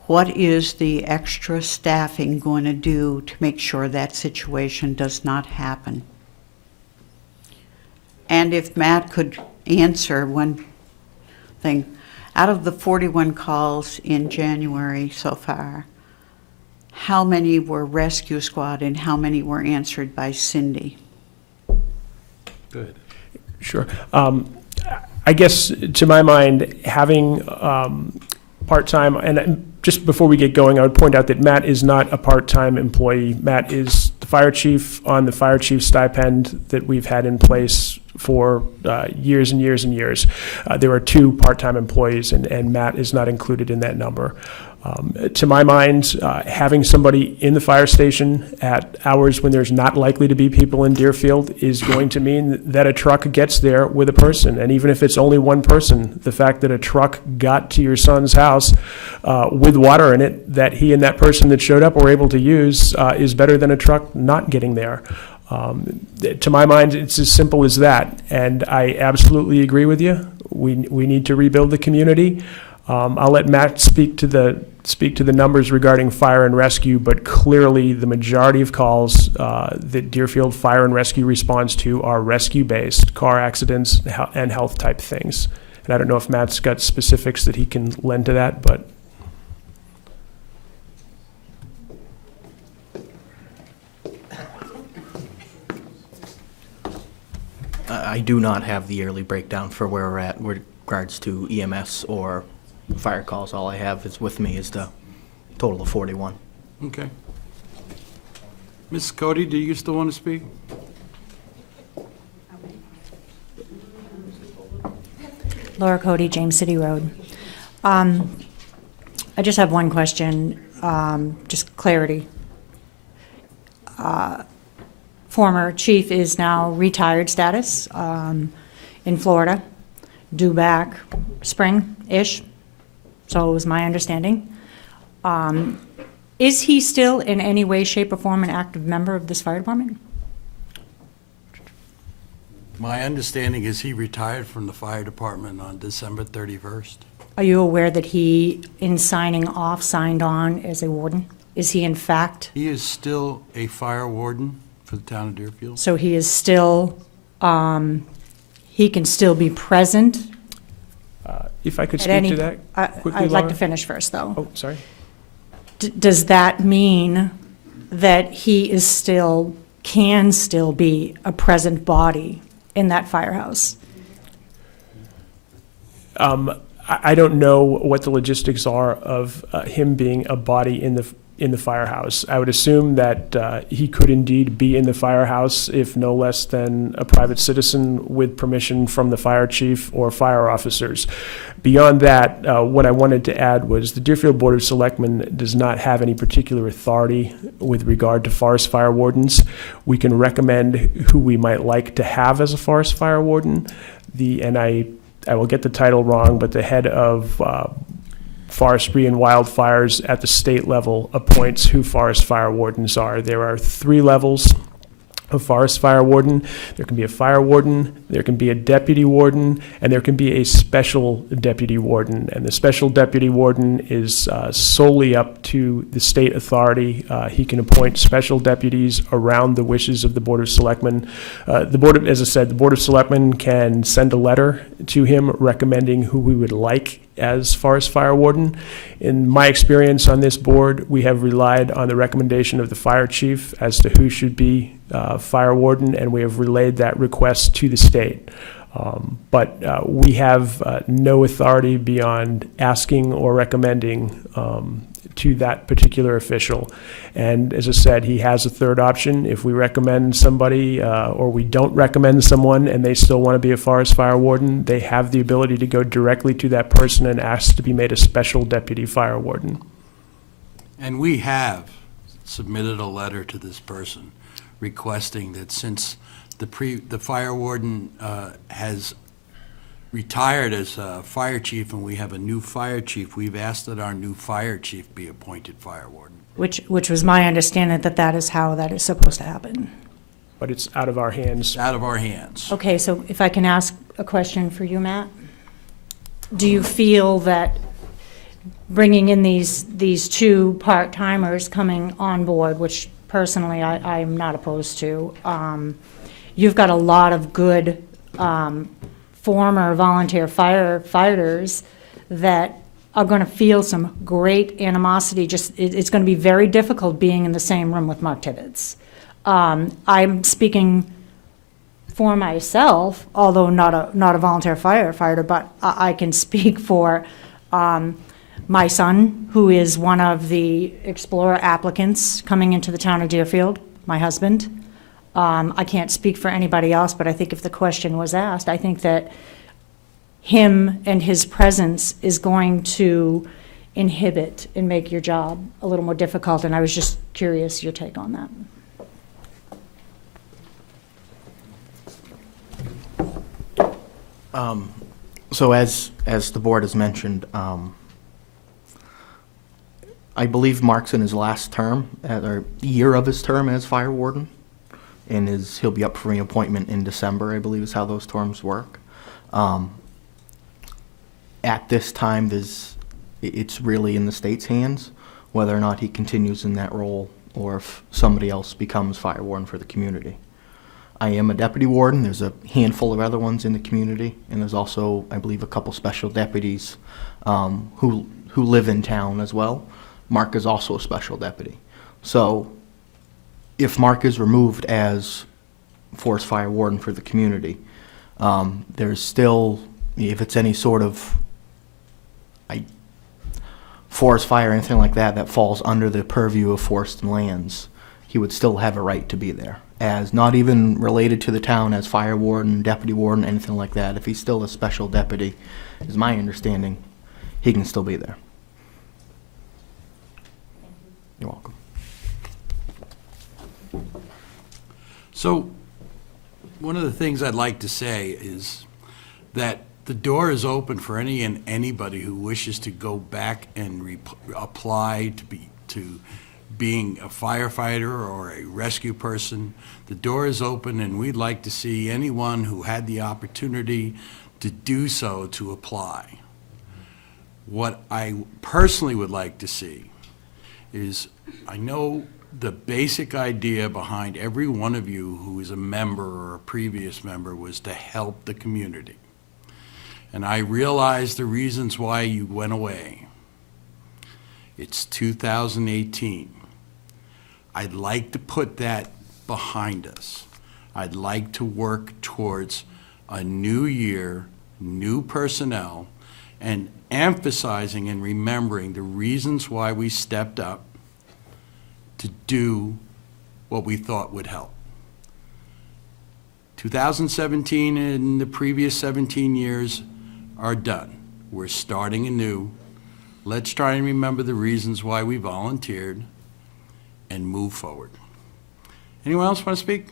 What is the extra staffing going to do to make sure that situation does not happen? And if Matt could answer one thing, out of the 41 calls in January so far, how many were rescue squad and how many were answered by Cindy? Good. Sure. I guess, to my mind, having part-time, and just before we get going, I would point out that Matt is not a part-time employee. Matt is the fire chief on the fire chief stipend that we've had in place for years and years and years. There are 2 part-time employees, and Matt is not included in that number. To my mind, having somebody in the fire station at hours when there's not likely to be people in Deerfield is going to mean that a truck gets there with a person. And even if it's only one person, the fact that a truck got to your son's house with water in it that he and that person that showed up were able to use is better than a truck not getting there. To my mind, it's as simple as that. And I absolutely agree with you. We need to rebuild the community. I'll let Matt speak to the numbers regarding fire and rescue, but clearly the majority of calls that Deerfield Fire and Rescue responds to are rescue-based, car accidents and health-type things. And I don't know if Matt's got specifics that he can lend to that, but... I do not have the yearly breakdown for where we're at with regards to EMS or fire calls. All I have is with me is the total of 41. Okay. Ms. Cody, do you still want to speak? Laura Cody, James City Road. I just have one question, just clarity. Former chief is now retired status in Florida, due back spring-ish, so it was my understanding. Is he still in any way, shape, or form an active member of this fire department? My understanding is he retired from the fire department on December 31st. Are you aware that he, in signing off, signed on as a warden? Is he in fact? He is still a fire warden for the town of Deerfield. So he is still, he can still be present If I could at speak any... to that quickly, I'd like to Laura? finish first, though. Oh, sorry. Does that mean that he is still, can still be a present body in that firehouse? I don't know what the logistics are of him being a body in the firehouse. I would assume that he could indeed be in the firehouse if no less than a private citizen with permission from the fire chief or fire officers. Beyond that, what I wanted to add was the Deerfield Board of Selectmen does not have any particular authority with regard to forest fire wardens. We can recommend who we might like to have as a forest fire warden. And I will get the title wrong, but the head of forestry and wildfires at the state level appoints who forest fire wardens are. There are 3 levels of forest fire warden. There can be a fire warden, there can be a deputy warden, and there can be a special deputy warden. And the special deputy warden is solely up to the state authority. He can appoint special deputies around the wishes of the Board of Selectmen. As I said, the Board of Selectmen can send a letter to him recommending who we would like as forest fire warden. In my experience on this board, we have relied on the recommendation of the fire chief as to who should be fire warden, and we have relayed that request to the state. But we have no authority beyond asking or recommending to that particular official. And as I said, he has a third option. If we recommend somebody or we don't recommend someone and they still want to be a forest fire warden, they have the ability to go directly to that person and ask to be made a special deputy fire warden. And we have submitted a letter to this person requesting that since the fire warden has retired as a fire chief and we have a new fire chief, we've asked that our new fire chief be appointed fire warden. Which was my understanding, that that is how that is supposed to happen. but it's out of our hands. Out of our hands. Okay, so if I can ask a question for you, Matt? Do you feel that bringing in these two part-timers coming on board, which personally I'm not opposed to, you've got a lot of good former volunteer firefighters that are going to feel some great animosity. It's going to be very difficult being in the same room with Mark Tibbetts. I'm speaking for myself, although not a volunteer firefighter, but I can speak for my son, who is one of the Explorer applicants coming into the town of Deerfield, my husband. I can't speak for anybody else, but I think if the question was asked, I think that him and his presence is going to inhibit and make your job a little more difficult, and I was just curious your take on that. So as the board has mentioned, I believe Mark's in his last term, or year of his term as fire warden, and he'll be up for reappointment in December, I believe is how those terms work. At this time, it's really in the state's hands whether or not he continues in that role or if somebody else becomes fire warden for the community. I am a deputy warden. There's a handful of other ones in the community, and there's also, I believe, a couple special deputies who live in town as well. Mark is also a special deputy. So if Mark is removed as forest fire warden for the community, there's still, if it's any sort of forest fire or anything like that that falls under the purview of Forest and Lands, he would still have a right to be there, as not even related to the town as fire warden, deputy warden, anything like that. If he's still a special deputy, is my understanding, he can still be there. You're welcome. So, one of the things I'd like to say is that the door is open for any and anybody who wishes to go back and apply to being a firefighter or a rescue person. The door is open, and we'd like to see anyone who had the opportunity to do so to apply. What I personally would like to see is, I know the basic idea behind every one of you who is a member or a previous member was to help the community. And I realize the reasons why you went away. It's 2018. I'd like to put that behind us. I'd like to work towards a new year, new personnel, and emphasizing and remembering the reasons why we stepped up to do what we thought would help. 2017 and the previous 17 years are done. We're starting anew. Let's try and remember the reasons why we volunteered and move forward. Anyone else want to speak?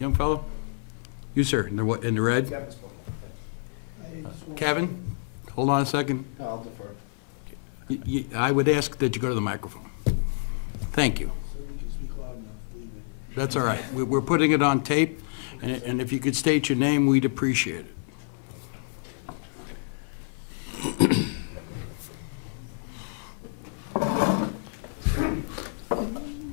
Young fellow? You, sir, in the red? Kevin, hold on a second. I'll defer. I would ask that you go to the microphone. Thank you. That's all right. We're putting it on tape, and if you could state your name, we'd appreciate it.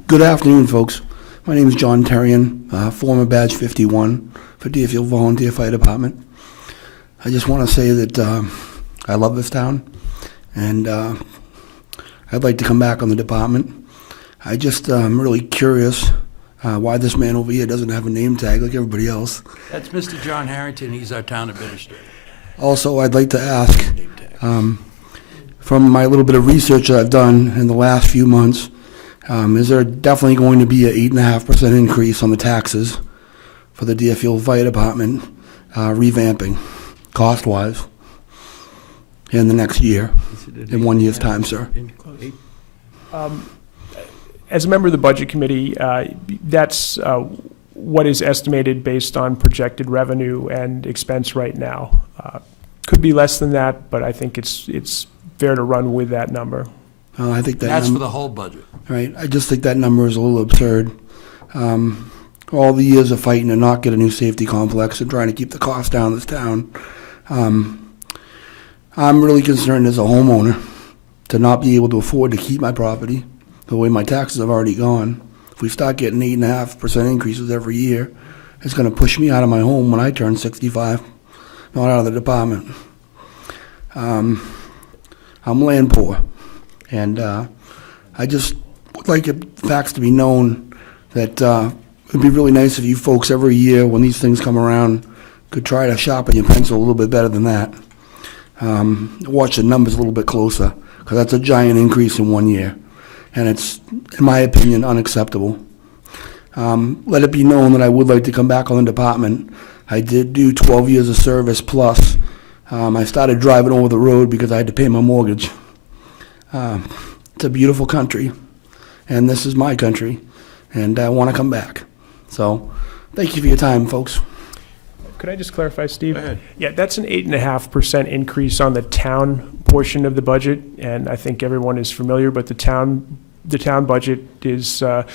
Good afternoon, folks. My name is John Terrian, former Badge 51 for Deerfield Volunteer Fire Department. I just want to say that I love this town, and I'd like to come back on the department. I just am really curious why this man over here doesn't have a name tag like everybody else. That's Mr. John Harrington. He's our town administrator. Also, I'd like to ask, from my little bit of research that I've done in the last few months, is there definitely going to be an 8.5% increase on the taxes for the Deerfield Fire Department revamping, cost-wise, in the next year, in 1 year's time, sir? As a member of the Budget Committee, that's what is estimated based on projected revenue and expense right now. Could be less than that, but I think it's fair to run with that number. I think That's for the whole budget. Right. I just think that number is a little absurd. All the years of fighting to not get a new safety complex and trying to keep the cost down in this town. I'm really concerned as a homeowner to not be able to afford to keep my property the way my taxes have already gone. If we start getting 8.5% increases every year, it's going to push me out of my home when I turn 65, not out of the department. I'm land poor, and I just would like the facts to be known that it'd be really nice if you folks every year when these things come around could try to sharpen your pencil a little bit better than that. Watch the numbers a little bit closer, because that's a giant increase in 1 year, and it's, in my opinion, unacceptable. Let it be known that I would like to come back on the department. I did do 12 years of service plus. I started driving over the road because I had to pay my mortgage. It's a beautiful country, and this is my country, and I want to come back. So, thank you for your time, folks. Could I just clarify, Steve? Go ahead. Yeah, that's an 8.5% increase on the town portion of the budget, and I think everyone is familiar, but the town budget is, $3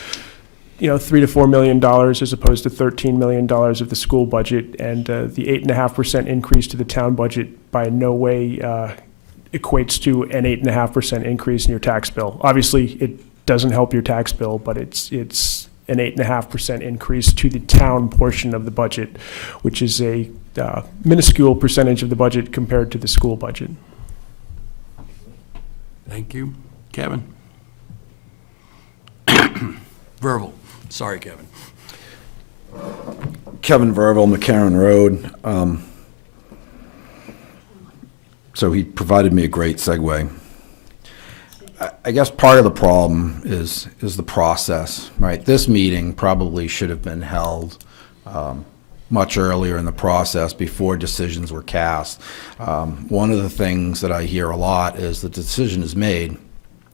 to $4 million as opposed to $13 million of the school budget, and the 8.5% increase to the town budget by no way equates to an 8.5% increase in your tax bill. Obviously, it doesn't help your tax bill, but it's an 8.5% increase to the town portion of the budget, which is a minuscule percentage of the budget compared to the school budget. Thank you. Kevin? Verbal. Sorry, Kevin. Kevin Verville, McCarran Road. So he provided me a great segue. I guess part of the problem is the process, right? This meeting probably should have been held much earlier in the process before decisions were cast. One of the things that I hear a lot is the decision is made,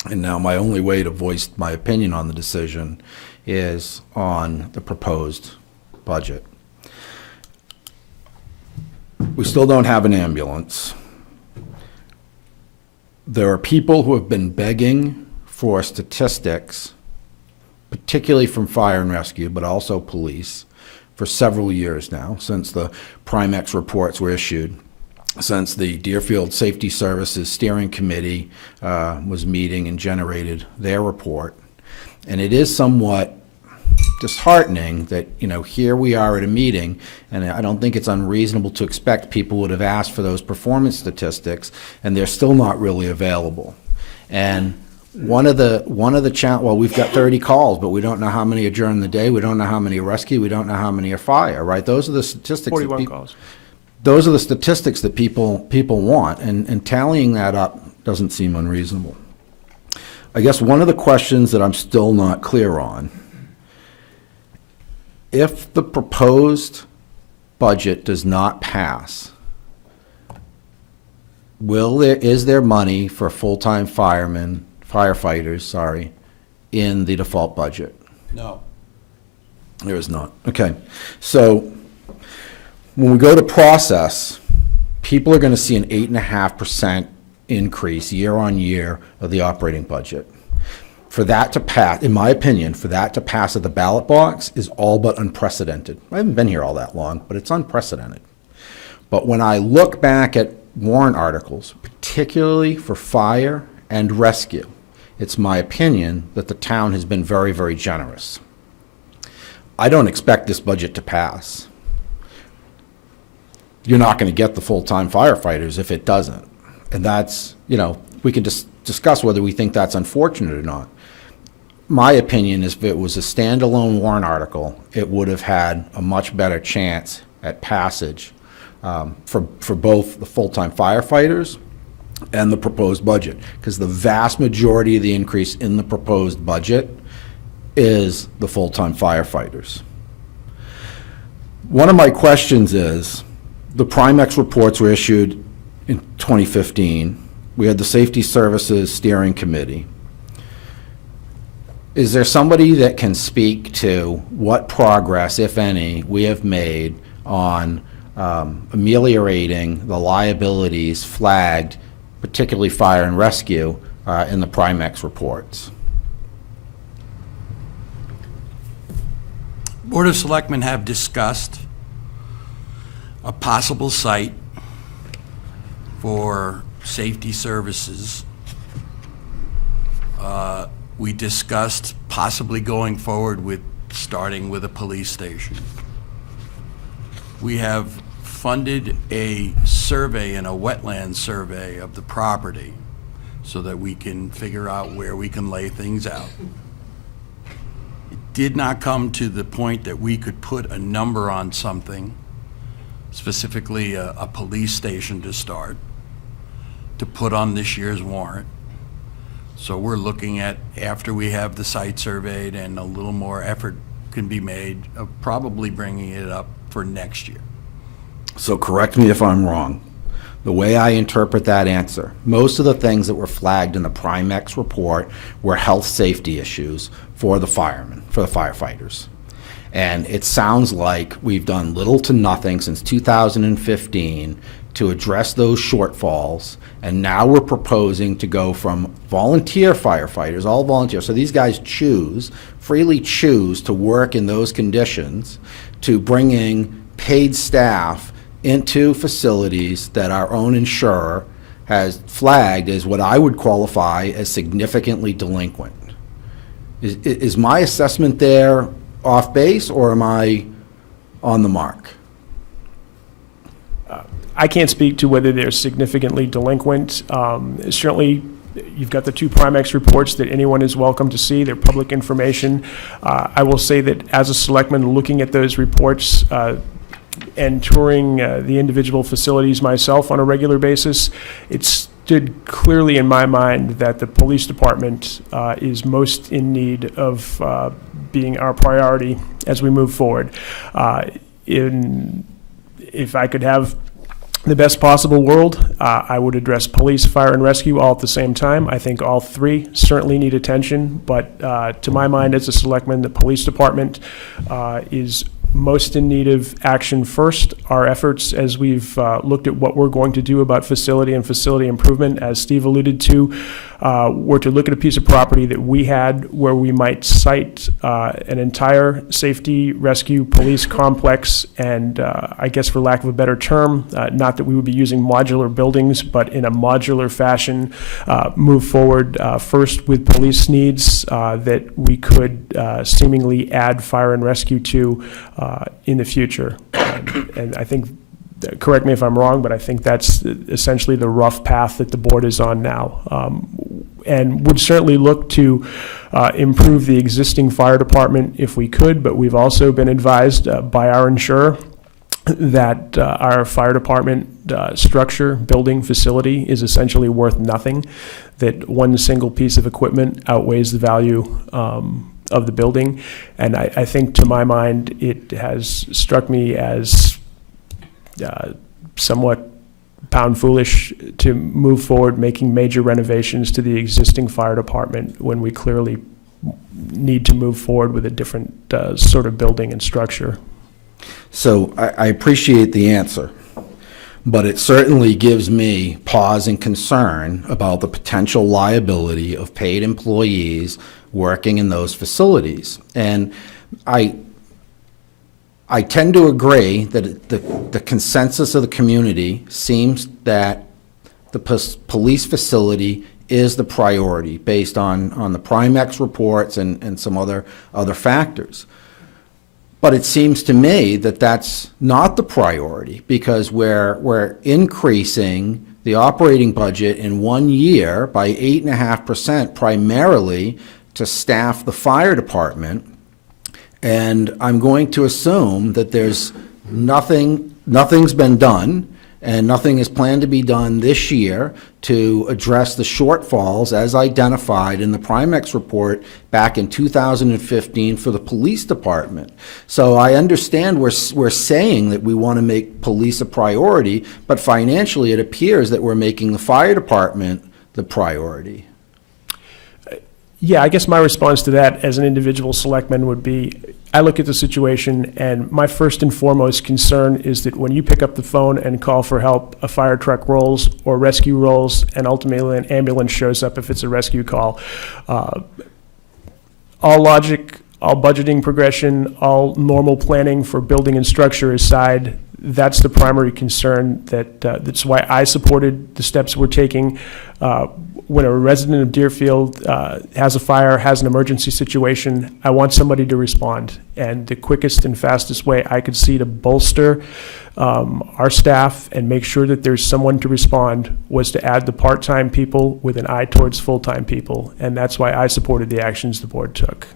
and now my only way to voice my opinion on the decision is on the proposed budget. We still don't have an ambulance. There are people who have been begging for statistics, particularly from fire and rescue, but also police, for several years now, since the Primex reports were issued, since the Deerfield Safety Services Steering Committee was meeting and generated their report. And it is somewhat disheartening that, here we are at a meeting, and I don't think it's unreasonable to expect people would have asked for those performance statistics, and they're still not really available. And one of the well, we've got 30 calls, but we don't know how many are during the day. We don't know how many are rescue. We don't know how many are fire, right? Those are the statistics. 41 calls. Those are the statistics that people want, and tallying that up doesn't seem unreasonable. I guess one of the questions that I'm still not clear on, if the proposed budget does not pass, is there money for full-time firefighters, in the default budget? No. There is not. Okay. So when we go to process, people are going to see an 8.5% increase year on year of the operating budget. For that to pass, in my opinion, for that to pass at the ballot box is all but unprecedented. I haven't been here all that long, but it's unprecedented. But when I look back at warrant articles, particularly for fire and rescue, it's my opinion that the town has been very, very generous. I don't expect this budget to pass. You're not going to get the full-time firefighters if it doesn't. And that's, we can just discuss whether we think that's unfortunate or not. My opinion is if it was a standalone warrant article, it would have had a much better chance at passage for both the full-time firefighters and the proposed budget, because the vast majority of the increase in the proposed budget is the full-time firefighters. One of my questions is, the Primex reports were issued in 2015. We had the Safety Services Steering Committee. Is there somebody that can speak to what progress, if any, we have made on ameliorating the liabilities flagged, particularly fire and rescue, in the Primex reports? Board of Selectmen have discussed a possible site for safety services. We discussed possibly going forward with starting with a police station. We have funded a survey and a wetland survey of the property so that we can figure out where we can lay things out. It did not come to the point that we could put a number on something, specifically a police station to start, to put on this year's warrant. So we're looking at, after we have the site surveyed and a little more effort can be made, of probably bringing it up for next year. So correct me if I'm wrong. The way I interpret that answer, most of the things that were flagged in the Primex report were health safety issues for the firemen, for the firefighters. And it sounds like we've done little to nothing since 2015 to address those shortfalls. And now we're proposing to go from volunteer firefighters, all volunteer, so these guys freely choose to work in those conditions, to bringing paid staff into facilities that our own insurer has flagged as what I would qualify as significantly delinquent. Is my assessment there off base, or am I on the mark? I can't speak to whether they're significantly delinquent. Certainly, you've got the two Primex reports that anyone is welcome to see. They're public information. I will say that as a selectman looking at those reports and touring the individual facilities myself on a regular basis, it stood clearly in my mind that the police department is most in need of being our priority as we move forward. If I could have the best possible world, I would address police, fire, and rescue all at the same time. I think all three certainly need attention, but to my mind as a selectman, the police department is most in need of action first. Our efforts, as we've looked at what we're going to do about facility and facility improvement, as Steve alluded to, were to look at a piece of property that we had where we might site an entire safety, rescue, police complex, and I guess for lack of a better term, not that we would be using modular buildings, but in a modular fashion, move forward first with police needs that we could seemingly add fire and rescue to in the future. And I think, correct me if I'm wrong, but I think that's essentially the rough path that the board is on now. And would certainly look to improve the existing fire department if we could, but we've also been advised by our insurer that our fire department structure, building, facility is essentially worth nothing, that one single piece of equipment outweighs the value of the building. And I think, to my mind, it has struck me as somewhat pound foolish to move forward making major renovations to the existing fire department when we clearly need to move forward with a different sort of building and structure. So I appreciate the answer, but it certainly gives me pause and concern about the potential liability of paid employees working in those facilities. And I tend to agree that the consensus of the community seems that the police facility is the priority based on the Primex reports and some other factors. But it seems to me that that's not the priority, because we're increasing the operating budget in 1 year by 8.5% primarily to staff the fire department. And I'm going to assume that there's nothing's been done, and nothing is planned to be done this year to address the shortfalls as identified in the Primex report back in 2015 for the police department. So I understand we're saying that we want to make police a priority, but financially it appears that we're making the fire department the priority. Yeah, I guess my response to that as an individual selectman would be, I look at the situation and my first and foremost concern is that when you pick up the phone and call for help, a fire truck rolls or rescue rolls, and ultimately an ambulance shows up if it's a rescue call. All logic, all budgeting progression, all normal planning for building and structure aside, that's the primary concern. That's why I supported the steps we're taking. When a resident of Deerfield has a fire, has an emergency situation, I want somebody to respond. And the quickest and fastest way I could see to bolster our staff and make sure that there's someone to respond was to add the part-time people with an eye towards full-time people. And that's why I supported the actions the board took.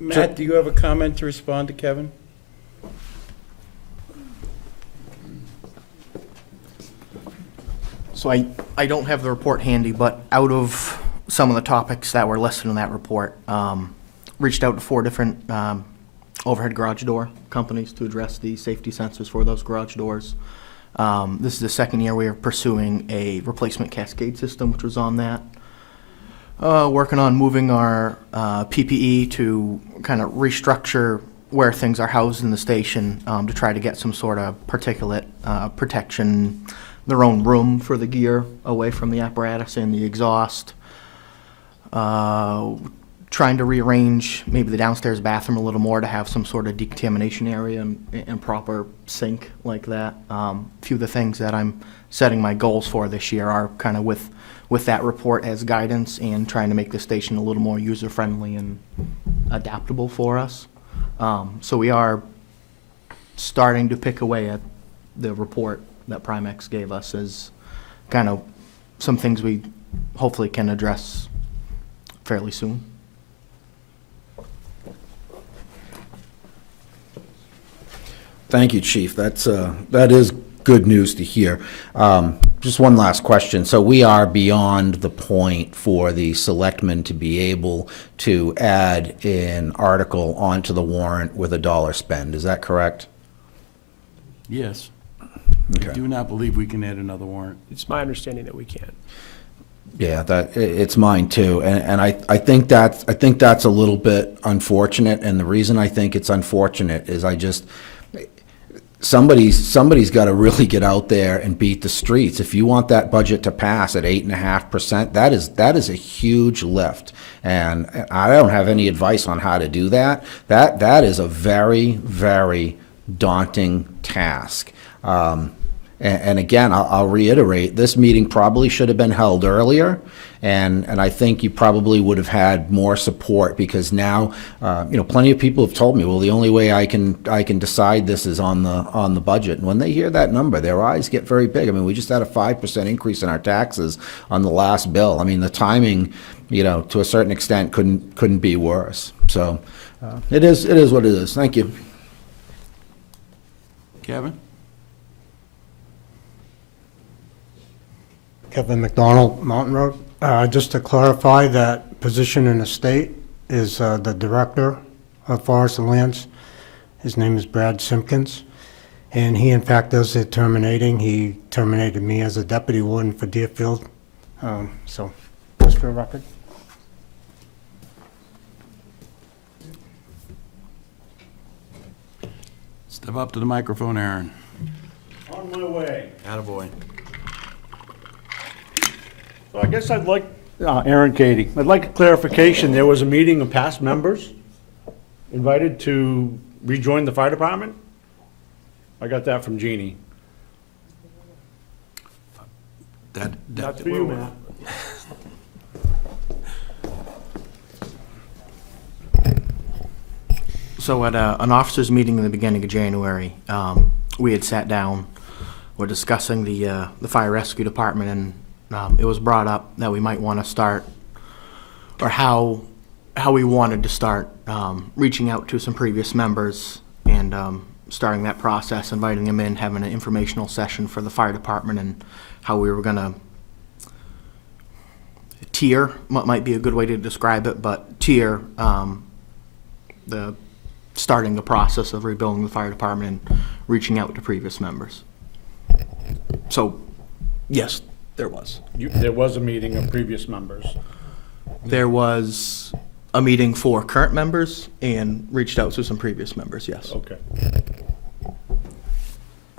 Matt, do you have a comment to respond to Kevin? So I don't have the report handy, but out of some of the topics that were listed in that report, reached out to 4 different overhead garage door companies to address the safety sensors for those garage doors. This is the second year we are pursuing a replacement cascade system, which was on that. Working on moving our PPE to kind of restructure where things are housed in the station to try to get some sort of particulate protection, their own room for the gear away from the apparatus and the exhaust. Trying to rearrange maybe the downstairs bathroom a little more to have some sort of decontamination area and proper sink like that. A few of the things that I'm setting my goals for this year are kind of with that report as guidance and trying to make the station a little more user-friendly and adaptable for us. So we are starting to pick away at the report that Primex gave us as kind of some things we hopefully can address fairly soon. Thank you, Chief. That is good news to hear. Just one last question. So we are beyond the point for the selectmen to be able to add an article onto the warrant with a dollar spend. Is that correct? Yes. Okay. I do not believe we can add another warrant. It's my understanding that we can. Yeah, it's mine too, and I think that's a little bit unfortunate. And the reason I think it's unfortunate is somebody's got to really get out there and beat the streets. If you want that budget to pass at 8.5%, that is a huge lift. And I don't have any advice on how to do that. That is a very, very daunting task. And again, I'll reiterate, this meeting probably should have been held earlier, and I think you probably would have had more support, because now, plenty of people have told me, well, the only way I can decide this is on the budget. And when they hear that number, their eyes get very big. I mean, we just had a 5% increase in our taxes on the last bill. I mean, the timing, to a certain extent, couldn't be worse. So it is what it is. Thank you. Kevin? Kevin McDonald, Mountain Road. Just to clarify, that position in the state is the Director of Forest and Lands. His name is Brad Simpkins, and he in fact does the terminating. He terminated me as a deputy warden for Deerfield. So, just for the record. Step up to the microphone, Aaron. On my way. Attaboy. So I guess I'd like, Aaron Katie, I'd like a clarification. There was a meeting of past members invited to rejoin the fire department? I got that from Jeannie. That's for you, Matt. So at an officers' meeting in the beginning of January, we had sat down, we're discussing the fire rescue department, and it was brought up that we might want to start, or how we wanted to start reaching out to some previous members and starting that process, inviting them in, having an informational session for the fire department, and how we were going to tier, might be a good way to describe it, but tier starting the process of rebuilding the fire department and reaching out to previous members. So, yes, there was. There was a meeting of previous members. There was a meeting for current members and reached out to some previous members, yes. Okay.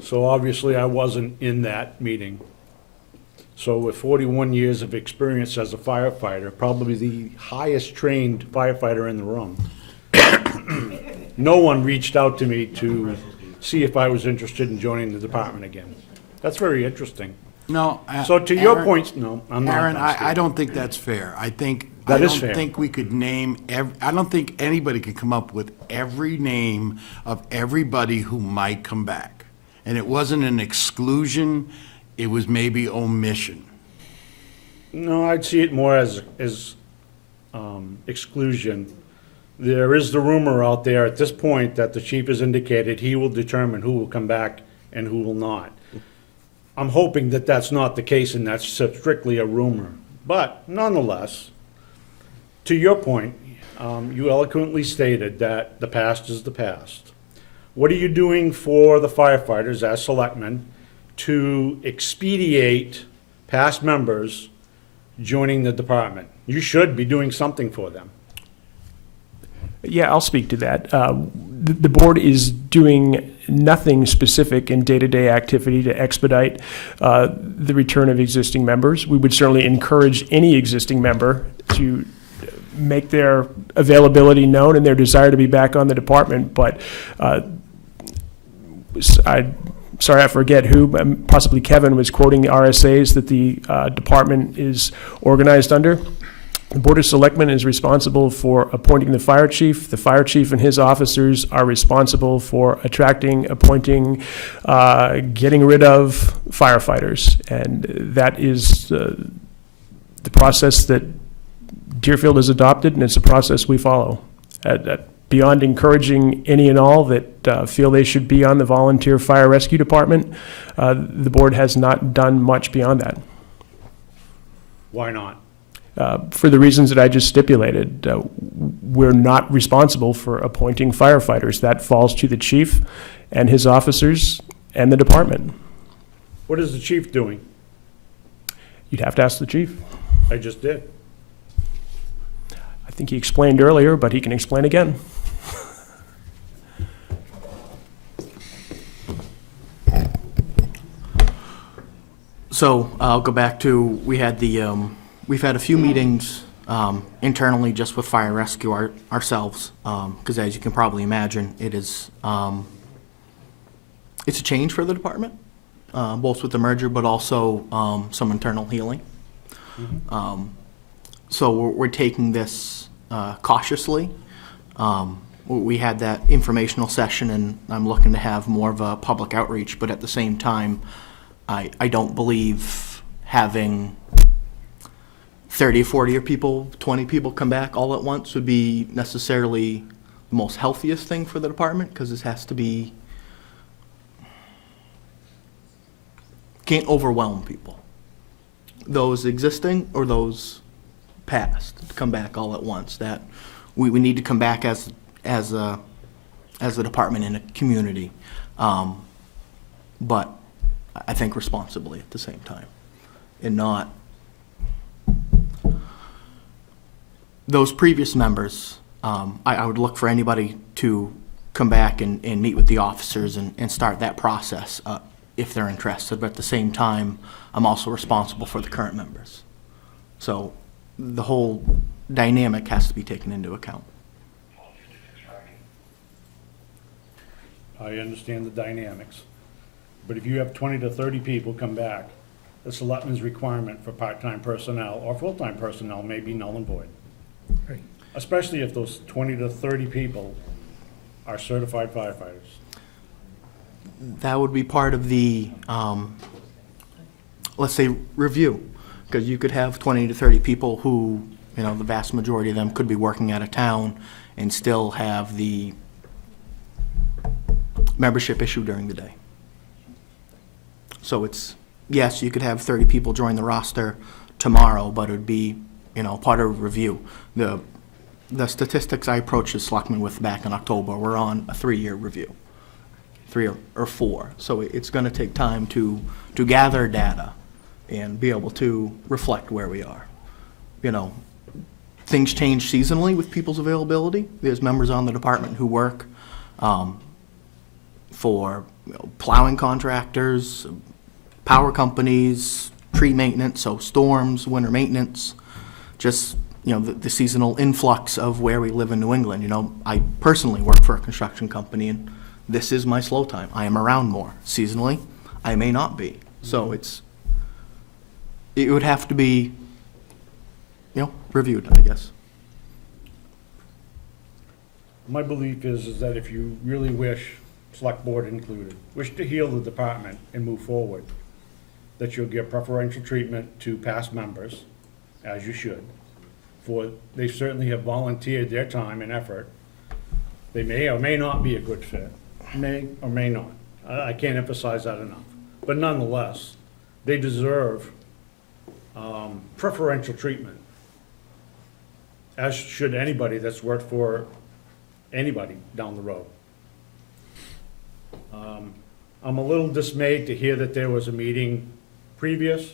So obviously I wasn't in that meeting. So with 41 years of experience as a firefighter, probably the highest trained firefighter in the room, no one reached out to me to see if I was interested in joining the department again. That's very interesting. No. So to your Aaron- point, no, I'm not. Aaron, done, Steve. I don't think that's fair. I That is don't fair. think we could name, I don't think anybody could come up with every name of everybody who might come back. And it wasn't an exclusion, it was maybe omission. No, I'd see it more as exclusion. There is the rumor out there at this point that the chief has indicated he will determine who will come back and who will not. I'm hoping that that's not the case and that's strictly a rumor. But nonetheless, to your point, you eloquently stated that the past is the past. What are you doing for the firefighters as selectmen to expedite past members joining the department? You should be doing something for them. Yeah, I'll speak to that. The board is doing nothing specific in day-to-day activity to expedite the return of existing members. We would certainly encourage any existing member to make their availability known and their desire to be back on the department, but sorry, I forget who, possibly Kevin was quoting the RSAs that the department is organized under. The Board of Selectmen is responsible for appointing the fire chief. The fire chief and his officers are responsible for attracting, appointing, getting rid of firefighters. And that is the process that Deerfield has adopted, and it's a process we follow. Beyond encouraging any and all that feel they should be on the volunteer fire rescue department, the board has not done much beyond that. Why not? For the reasons that I just stipulated. We're not responsible for appointing firefighters. That falls to the chief and his officers and the department. What is the chief doing? You'd have to ask the chief. I just did. I think he explained earlier, but he can explain again. So I'll go back to, we've had a few meetings internally just with fire rescue ourselves, because as you can probably imagine, it's a change for the department, both with the merger, but also some internal healing. So we're taking this cautiously. We had that informational session, and I'm looking to have more of a public outreach, but at the same time, I don't believe having 30 or 40 or people, 20 people come back all at once would be necessarily the most healthiest thing for the department, because this has to be, can't overwhelm people. Those existing or those past to come back all at once. That we need to come back as a department in a community, but I think responsibly at the same time, and not those previous members. I would look for anybody to come back and meet with the officers and start that process if they're interested. But at the same time, I'm also responsible for the current members. So the whole dynamic has to be taken into account. I understand the dynamics. But if you have 20 to 30 people come back, the selectmen's requirement for part-time personnel or full-time personnel may be null and void. Right. Especially if those 20 to 30 people are certified firefighters. That would be part of the, let's say, review. Because you could have 20 to 30 people who, the vast majority of them could be working out of town and still have the membership issue during the day. So it's, yes, you could have 30 people join the roster tomorrow, but it would be, part of review. The statistics I approached the selectmen with back in October were on a 3-year review, 3 or 4. So it's going to take time to gather data and be able to reflect where we are. Things change seasonally with people's availability. There's members on the department who work for plowing contractors, power companies, tree maintenance, so storms, winter maintenance, just the seasonal influx of where we live in New England. I personally work for a construction company, and this is my slow time. I am around more. Seasonally, I may not be. So it would have to be, reviewed, I guess. My belief is that if you really wish, select board included, wish to heal the department and move forward, that you'll give preferential treatment to past members, as you should, for they certainly have volunteered their time and effort. They may or may not be a good fit, may or may not. I can't emphasize that enough. But nonetheless, they deserve preferential treatment, as should anybody that's worked for anybody down the road. I'm a little dismayed to hear that there was a meeting previous.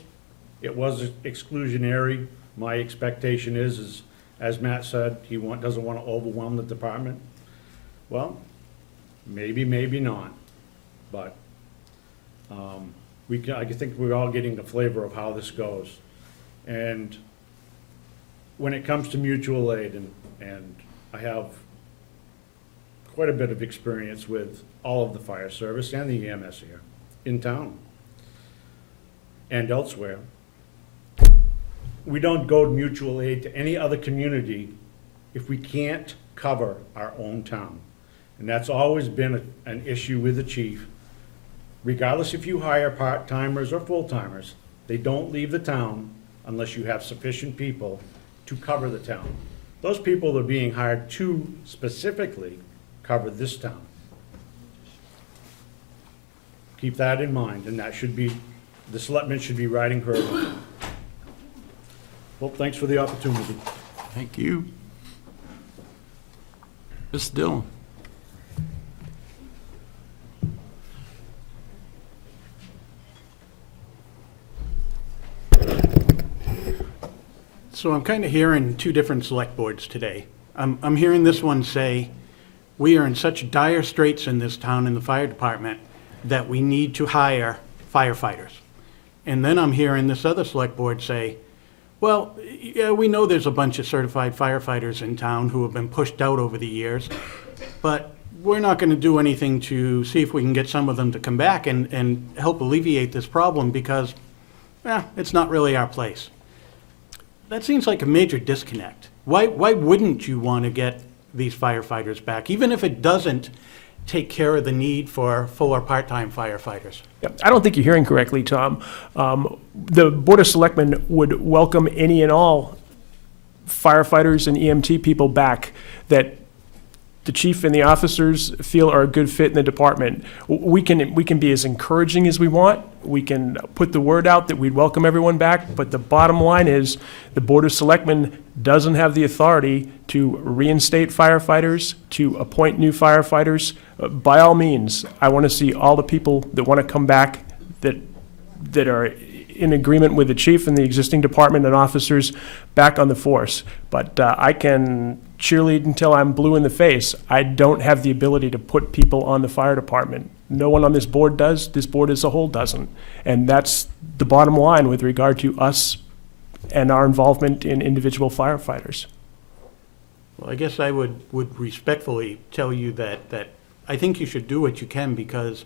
It was exclusionary. My expectation is, as Matt said, he doesn't want to overwhelm the department. Well, maybe, maybe not. But I think we're all getting the flavor of how this goes. And when it comes to mutual aid, and I have quite a bit of experience with all of the fire service and the EMS here in town and elsewhere. We don't go to mutual aid to any other community if we can't cover our own town. And that's always been an issue with the chief. Regardless if you hire part-timers or full-timers, they don't leave the town unless you have sufficient people to cover the town. Those people are being hired to specifically cover this town. Keep that in mind, and that should be, the selectmen should be riding herd on that. Well, thanks for the opportunity. Thank you. Mr. Dillon. So I'm kind of hearing two different select boards today. I'm hearing this one say, we are in such dire straits in this town in the fire department that we need to hire firefighters. And then I'm hearing this other select board say, well, yeah, we know there's a bunch of certified firefighters in town who have been pushed out over the years, but we're not going to do anything to see if we can get some of them to come back and help alleviate this problem because, it's not really our place. That seems like a major disconnect. Why wouldn't you want to get these firefighters back, even if it doesn't take care of the need for full or part-time firefighters? Yep. I don't think you're hearing correctly, Tom. The Board of Selectmen would welcome any and all firefighters and EMT people back that the chief and the officers feel are a good fit in the department. We can be as encouraging as we want. We can put the word out that we'd welcome everyone back, but the bottom line is the Board of Selectmen doesn't have the authority to reinstate firefighters, to appoint new firefighters. By all means, I want to see all the people that want to come back that are in agreement with the chief and the existing department and officers back on the force. But I can cheerlead until I'm blue in the face. I don't have the ability to put people on the fire department. No one on this board does. This board as a whole doesn't. And that's the bottom line with regard to us and our involvement in individual firefighters. Well, I guess I would respectfully tell you that I think you should do what you can because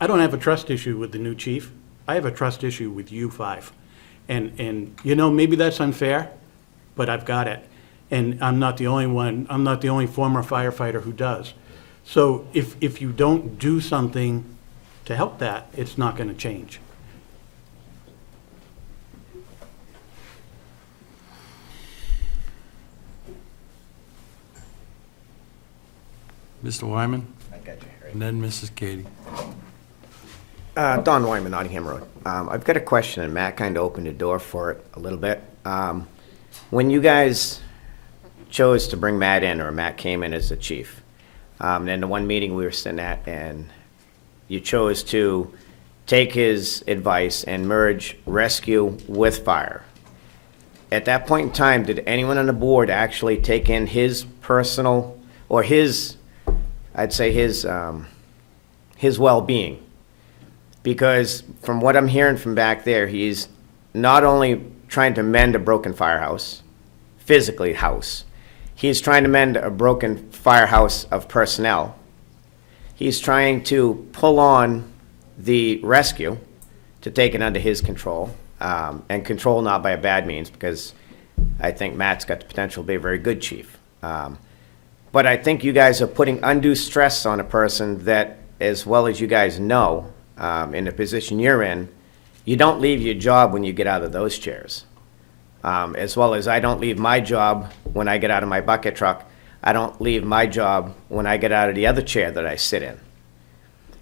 I don't have a trust issue with the new chief. I have a trust issue with you five. And maybe that's unfair, but I've got it. And I'm not the only one, I'm not the only former firefighter who does. So if you don't do something to help that, it's not going to change. Mr. Wyman, I got you, Harry. and then Mrs. Katie. Don Wyman, Nottingham Road. I've got a question, and Matt kind of opened the door for it a little bit. When you guys chose to bring Matt in, or Matt came in as the chief, and the one meeting we were sitting at, and you chose to take his advice and merge rescue with fire. At that point in time, did anyone on the board actually take in his personal, or his well-being? Because from what I'm hearing from back there, he's not only trying to mend a broken firehouse, physically house. He's trying to mend a broken firehouse of personnel. He's trying to pull on the rescue to take it under his control, and control not by a bad means, because I think Matt's got the potential to be a very good chief. But I think you guys are putting undue stress on a person that, as well as you guys know, in the position you're in, you don't leave your job when you get out of those chairs. As well as I don't leave my job when I get out of my bucket truck. I don't leave my job when I get out of the other chair that I sit in.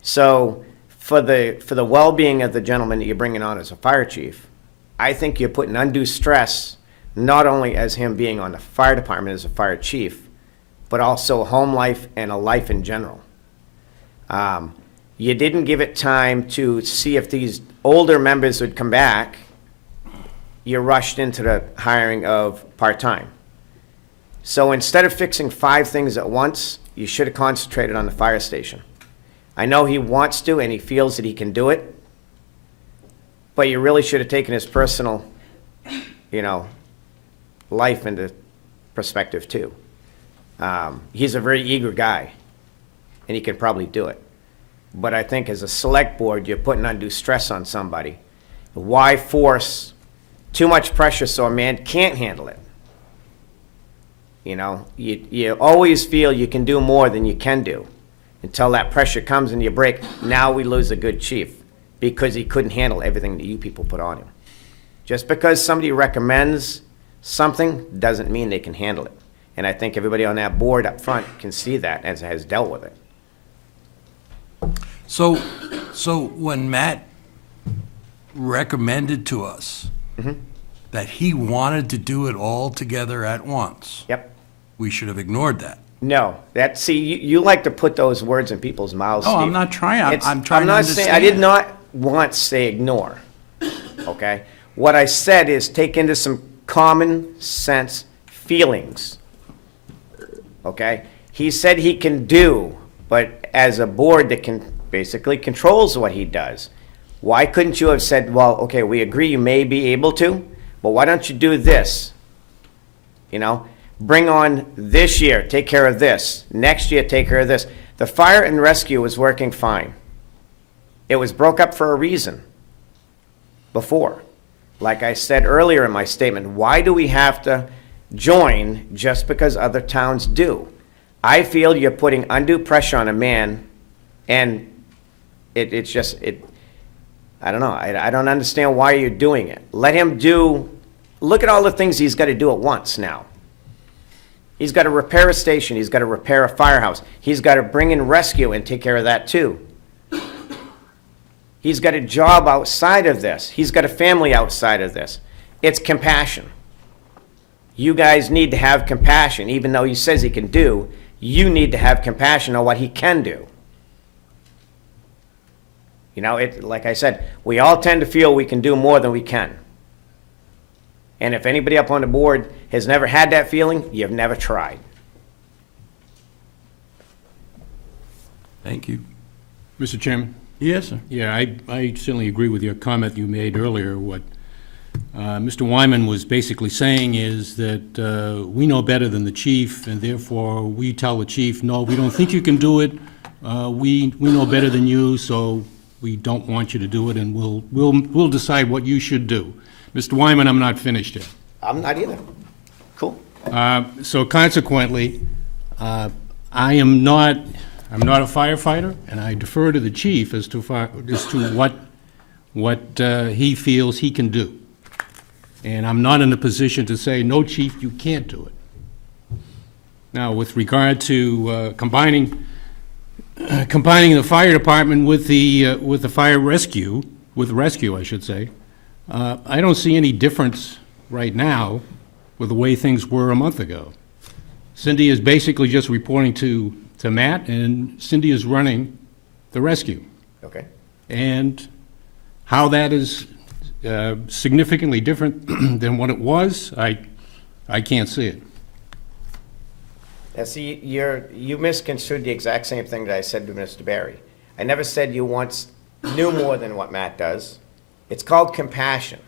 So for the well-being of the gentleman that you're bringing on as a fire chief, I think you're putting undue stress, not only as him being on the fire department as a fire chief, but also home life and a life in general. You didn't give it time to see if these older members would come back. You rushed into the hiring of part-time. So instead of fixing 5 things at once, you should have concentrated on the fire station. I know he wants to and he feels that he can do it, but you really should have taken his personal, life into perspective too. He's a very eager guy, and he can probably do it. But I think as a select board, you're putting undue stress on somebody. Why force too much pressure so a man can't handle it? You always feel you can do more than you can do until that pressure comes and you break. Now we lose a good chief because he couldn't handle everything that you people put on him. Just because somebody recommends something doesn't mean they can handle it. And I think everybody on that board up front can see that as has dealt with it. So when Matt recommended to us that he wanted to do it all together at once. Yep. We should have ignored that. No, you like to put those words in people's mouths, No, Steve. I'm not trying. I'm trying I'm to not saying, I understand. did not once say ignore, okay? What I said is take into some common sense feelings, okay? He said he can do, but as a board that can basically controls what he does, why couldn't you have said, well, okay, we agree you may be able to, but why don't you do this? Bring on this year, take care of this. Next year, take care of this. The fire and rescue was working fine. It was broke up for a reason before. Like I said earlier in my statement, why do we have to join just because other towns do? I feel you're putting undue pressure on a man, and it's just, I don't know. I don't understand why you're doing it. Let him look at all the things he's got to do at once now. He's got to repair a station. He's got to repair a firehouse. He's got to bring in rescue and take care of that too. He's got a job outside of this. He's got a family outside of this. It's compassion. You guys need to have compassion. Even though he says he can do, you need to have compassion on what he can do. Like I said, we all tend to feel we can do more than we can. And if anybody up on the board has never had that feeling, you've never tried. Thank you. Mr. Chairman? Yes, sir. Yeah, I certainly agree with your comment you made earlier. What Mr. Wyman was basically saying is that we know better than the chief, and therefore we tell the chief, no, we don't think you can do it. We know better than you, so we don't want you to do it, and we'll decide what you should do. Mr. Wyman, I'm not finished yet. I'm not either. Cool. So consequently, I'm not a firefighter, and I defer to the chief as to what he feels he can do. And I'm not in a position to say, no, chief, you can't do it. Now, with regard to combining the fire department with the fire rescue, with rescue, I should say, I don't see any difference right now with the way things were a month ago. Cindy is basically just reporting to Matt, and Cindy is running the rescue. Okay. And how that is significantly different than what it was, I can't see it. Now, see, you misconstrued the exact same thing that I said to Mr. Barry. I never said you once knew more than what Matt does. It's called compassion.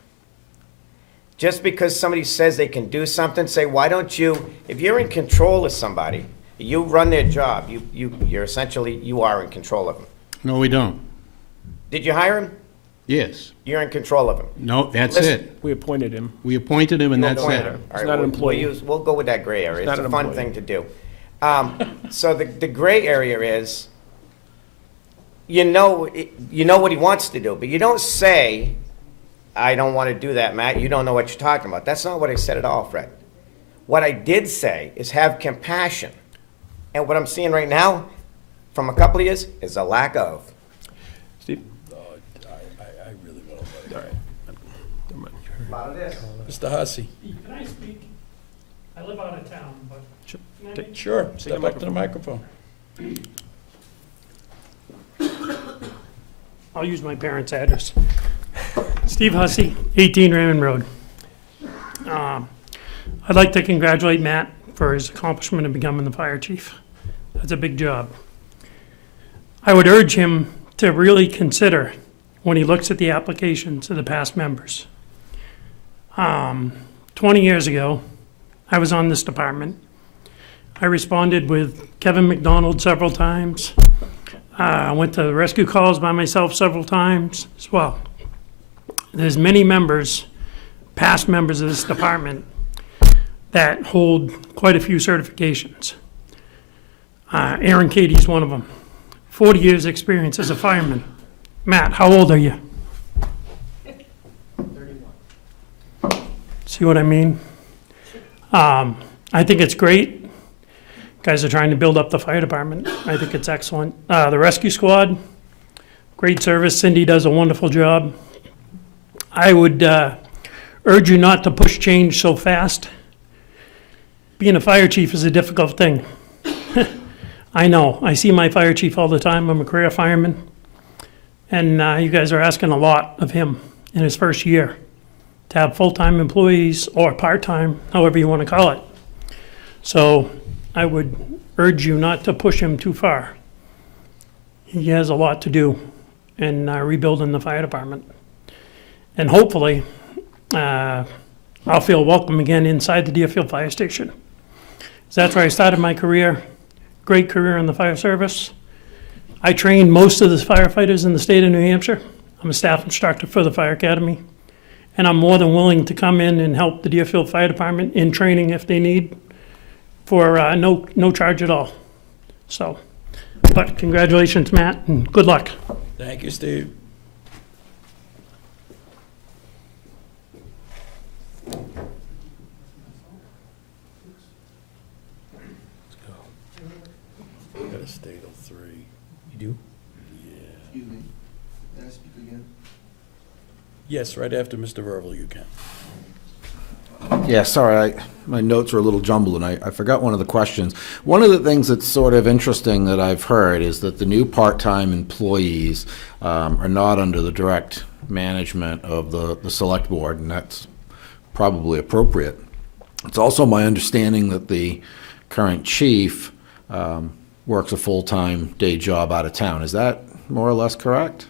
Just because somebody says they can do something, say, why don't you, if you're in control of somebody, you run their job, you're essentially, you are in control of them. No, we don't. Did you hire him? Yes. You're in control of him. No, that's Listen, it. We appointed him. We appointed him and You that's appointed it. him. All He's right, not an we'll employee. we'll go with that gray area. He's It's not a an fun employee. thing to do. So the gray area is, you know what he wants to do, but you don't say, I don't want to do that, Matt. You don't know what you're talking about. That's not what I said at all, Fred. What I did say is have compassion. And what I'm seeing right now, from a couple of years, is a lack of. Steve? I really will. All right. Never mind. A lot of this. Mr. Hussey. Can I speak? I live out of town, but can I Take- make- Sure, the step up to the microphone. I'll use my parents' address. Steve Hussey, 18 Raymond Road. I'd like to congratulate Matt for his accomplishment of becoming the fire chief. That's a big job. I would urge him to really consider, when he looks at the applications of the past members. 20 years ago, I was on this department. I responded with Kevin McDonald several times. I went to rescue calls by myself several times as well. There's many members, past members of this department, that hold quite a few certifications. Aaron Katie's one of them. 40 years' experience as a fireman. Matt, how old are you? 31. See what I mean? I think it's great. Guys are trying to build up the fire department. I think it's excellent. The rescue squad, great service. Cindy does a wonderful job. I would urge you not to push change so fast. Being a fire chief is a difficult thing. I know. I see my fire chief all the time. I'm a career fireman. And you guys are asking a lot of him in his first year to have full-time employees or part-time, however you want to call it. So I would urge you not to push him too far. He has a lot to do in rebuilding the fire department. And hopefully, I'll feel welcome again inside the Deerfield Fire Station. So that's where I started my career. Great career in the fire service. I trained most of the firefighters in the state of New Hampshire. I'm a staff instructor for the Fire Academy. And I'm more than willing to come in and help the Deerfield Fire Department in training if they need for no charge at all. So, but congratulations, Matt, and good luck. Thank you, Steve. Let's go. Gotta stay till 3. You do? Excuse me, may I speak again? Yes, right after Mr. Verville, you can. Yeah, sorry, my notes are a little jumbled, and I forgot one of the questions. One of the things that's sort of interesting that I've heard is that the new part-time employees are not under the direct management of the select board, and that's probably appropriate. It's also my understanding that the current chief works a full-time day job out of town. Is that more or less correct?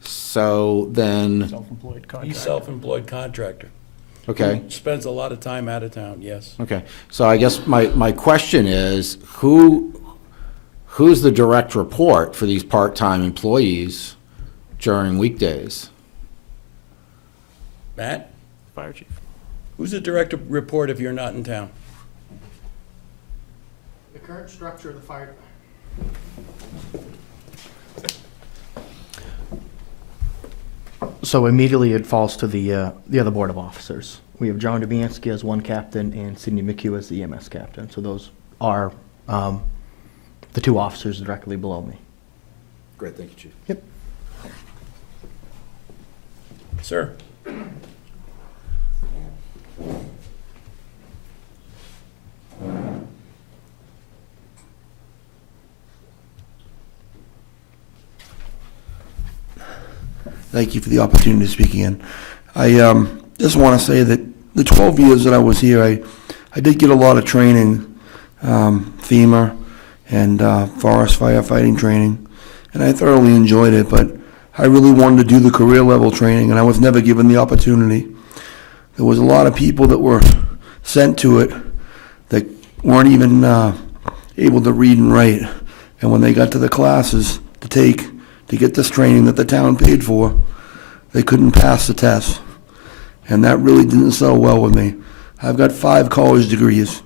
So then, Self-employed He's contractor. self-employed contractor. okay. Spends a lot of time out of town, yes. Okay, so I guess my question is, who's the direct report for these part-time employees during weekdays? Matt, Fire chief. who's the direct report if you're not in town? The current structure of the fire So immediately it falls to the other board of officers. We have John Dubianski as one captain and Sidney McHugh as the EMS captain. So those are the two officers directly below me. Great, thank you, Chief. Yep. Sir? Thank you for the opportunity to speak again. I just want to say that the 12 years that I was here, I did get a lot of training, FEMA and forest firefighting training, and I thoroughly enjoyed it, but I really wanted to do the career level training, and I was never given the opportunity. there was a lot of people that were sent to it that weren't even able to read and write. And when they got to the classes to get this training that the town paid for, they couldn't pass the test. And that really didn't settle well with me. I've got 5 college degrees,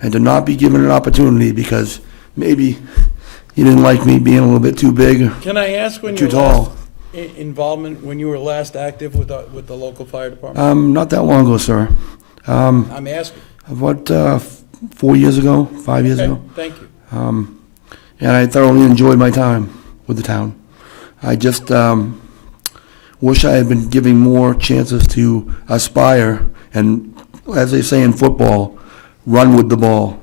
and to not be given an opportunity because maybe you didn't like me being a little bit too big, Can I ask when too your tall. last involvement, when you were last active with the local fire department? Not that long ago, sir. I'm asking. About 4 years ago, 5 years Okay, ago. thank you. And I thoroughly enjoyed my time with the town. I just wish I had been giving more chances to aspire and, as they say in football, run with the ball,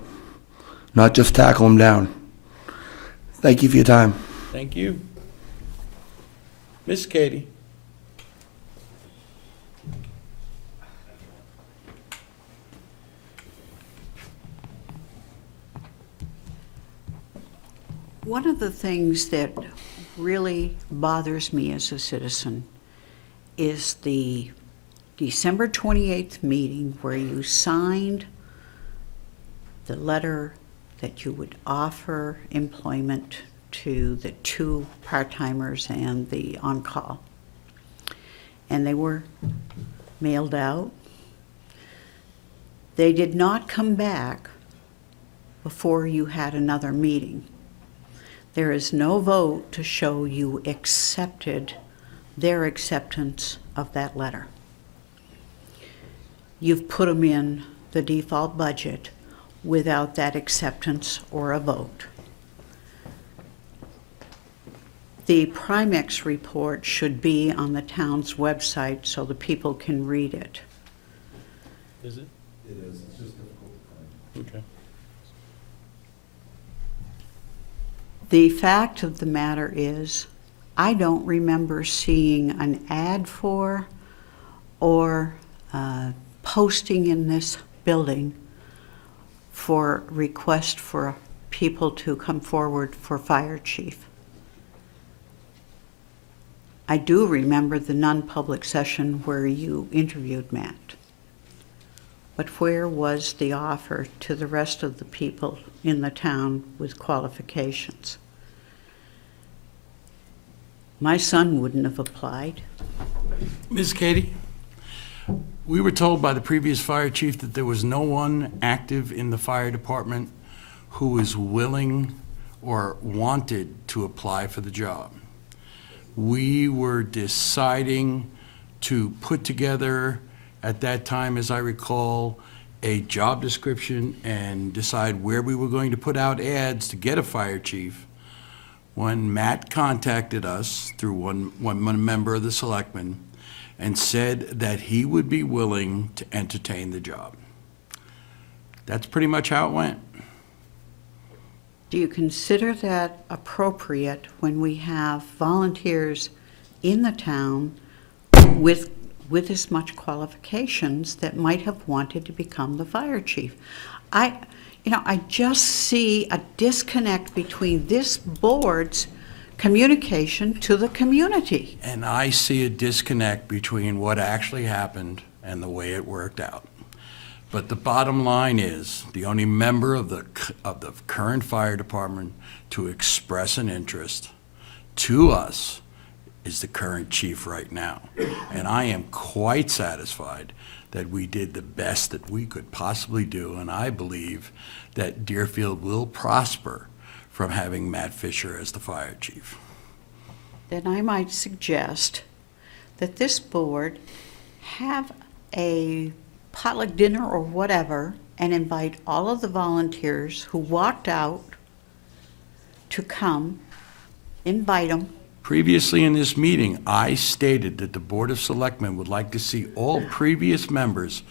not just tackle them down. Thank you for your time. Thank you. Miss Katie? One of the things that really bothers me as a citizen is the December 28th meeting where you signed the letter that you would offer employment to the 2 part-timers and the on-call. And they were mailed out. They did not come back before you had another meeting. There is no vote to show you accepted their acceptance of that letter. You've put them in the default budget without that acceptance or a vote. The Primex report should be on the town's website so the people can read it. Is it? It is. It's just difficult to find. Okay. The fact of the matter is, I don't remember seeing an ad for or posting in this building for request for people to come forward for fire chief. I do remember the non-public session where you interviewed Matt. But where was the offer to the rest of the people in the town with qualifications? My son wouldn't have applied. Ms. Katie, we were told by the previous fire chief that there was no one active in the fire department who was willing or wanted to apply for the job. We were deciding to put together, at that time, as I recall, a job description and decide where we were going to put out ads to get a fire chief, when Matt contacted us through one member of the selectmen and said that he would be willing to entertain the job. That's pretty much how it went. Do you consider that appropriate when we have volunteers in the town with as much qualifications that might have wanted to become the fire chief? I just see a disconnect between this board's communication to the community. And I see a disconnect between what actually happened and the way it worked out. But the bottom line is, the only member of the current fire department to express an interest to us is the current chief right now. And I am quite satisfied that we did the best that we could possibly do, and I believe that Deerfield will prosper from having Matt Fisher as the fire chief. Then I might suggest that this board have a potluck dinner or whatever and invite all of the volunteers who walked out to come, invite them. Previously in this meeting, I stated that the Board of Selectmen would like to see all previous members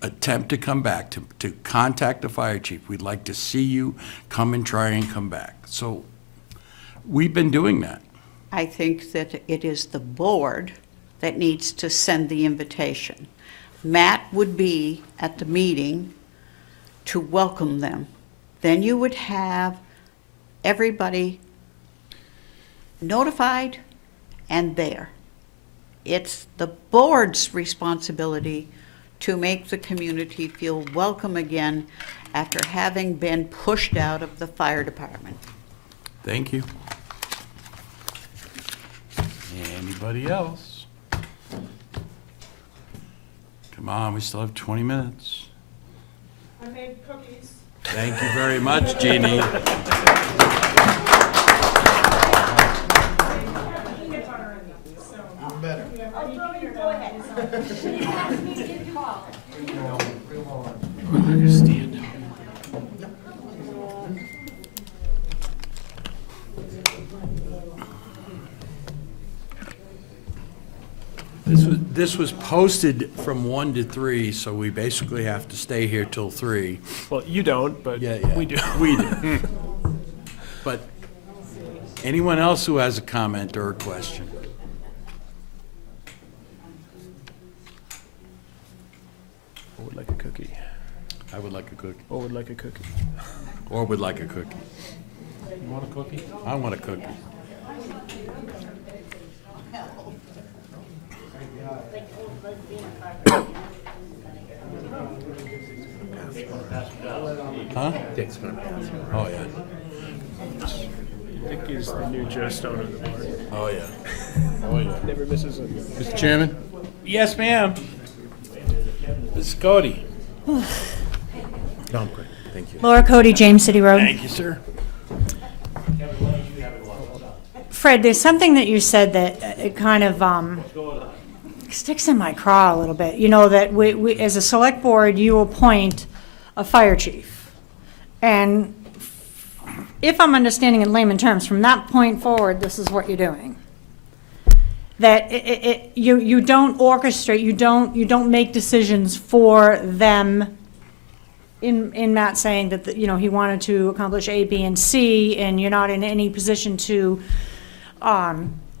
attempt to come back, to contact the fire chief. We'd like to see you come and try and come back. So we've been doing that. I think that it is the board that needs to send the invitation. Matt would be at the meeting to welcome them. Then you would have everybody notified and there. it's the board's responsibility to make the community feel welcome again after having been pushed out of the fire department. Thank you. Anybody else? Come on, we still have 20 minutes. I made cookies. Thank you very much, Jeannie. This was posted from 1 to 3, so we basically have to stay here till 3. Well, you don't, but we do. We do. But anyone else who has a comment or a question? Or would like a cookie. I would like a cookie. Or would like a cookie. Or would like a cookie. You want a cookie? I want a cookie. Huh? Dick's gonna pass. Oh, yeah. Dick is the new Joe Stone of the board. Oh, yeah. Oh, yeah. Never misses a. Mr. Chairman? Yes, ma'am. Ms. Cody. No, I'm good. Thank you. Laura Cody, James City Road. Thank you, sir. Fred, there's something that you said that it kind of sticks in my craw a little bit. You know, that we as a select board, you appoint a fire chief. And if I'm understanding in layman terms, from that point forward, this is what you're doing. That you don't orchestrate, you don't make decisions for them. In Matt saying that, you know, he wanted to accomplish A, B, and C, and you're not in any position to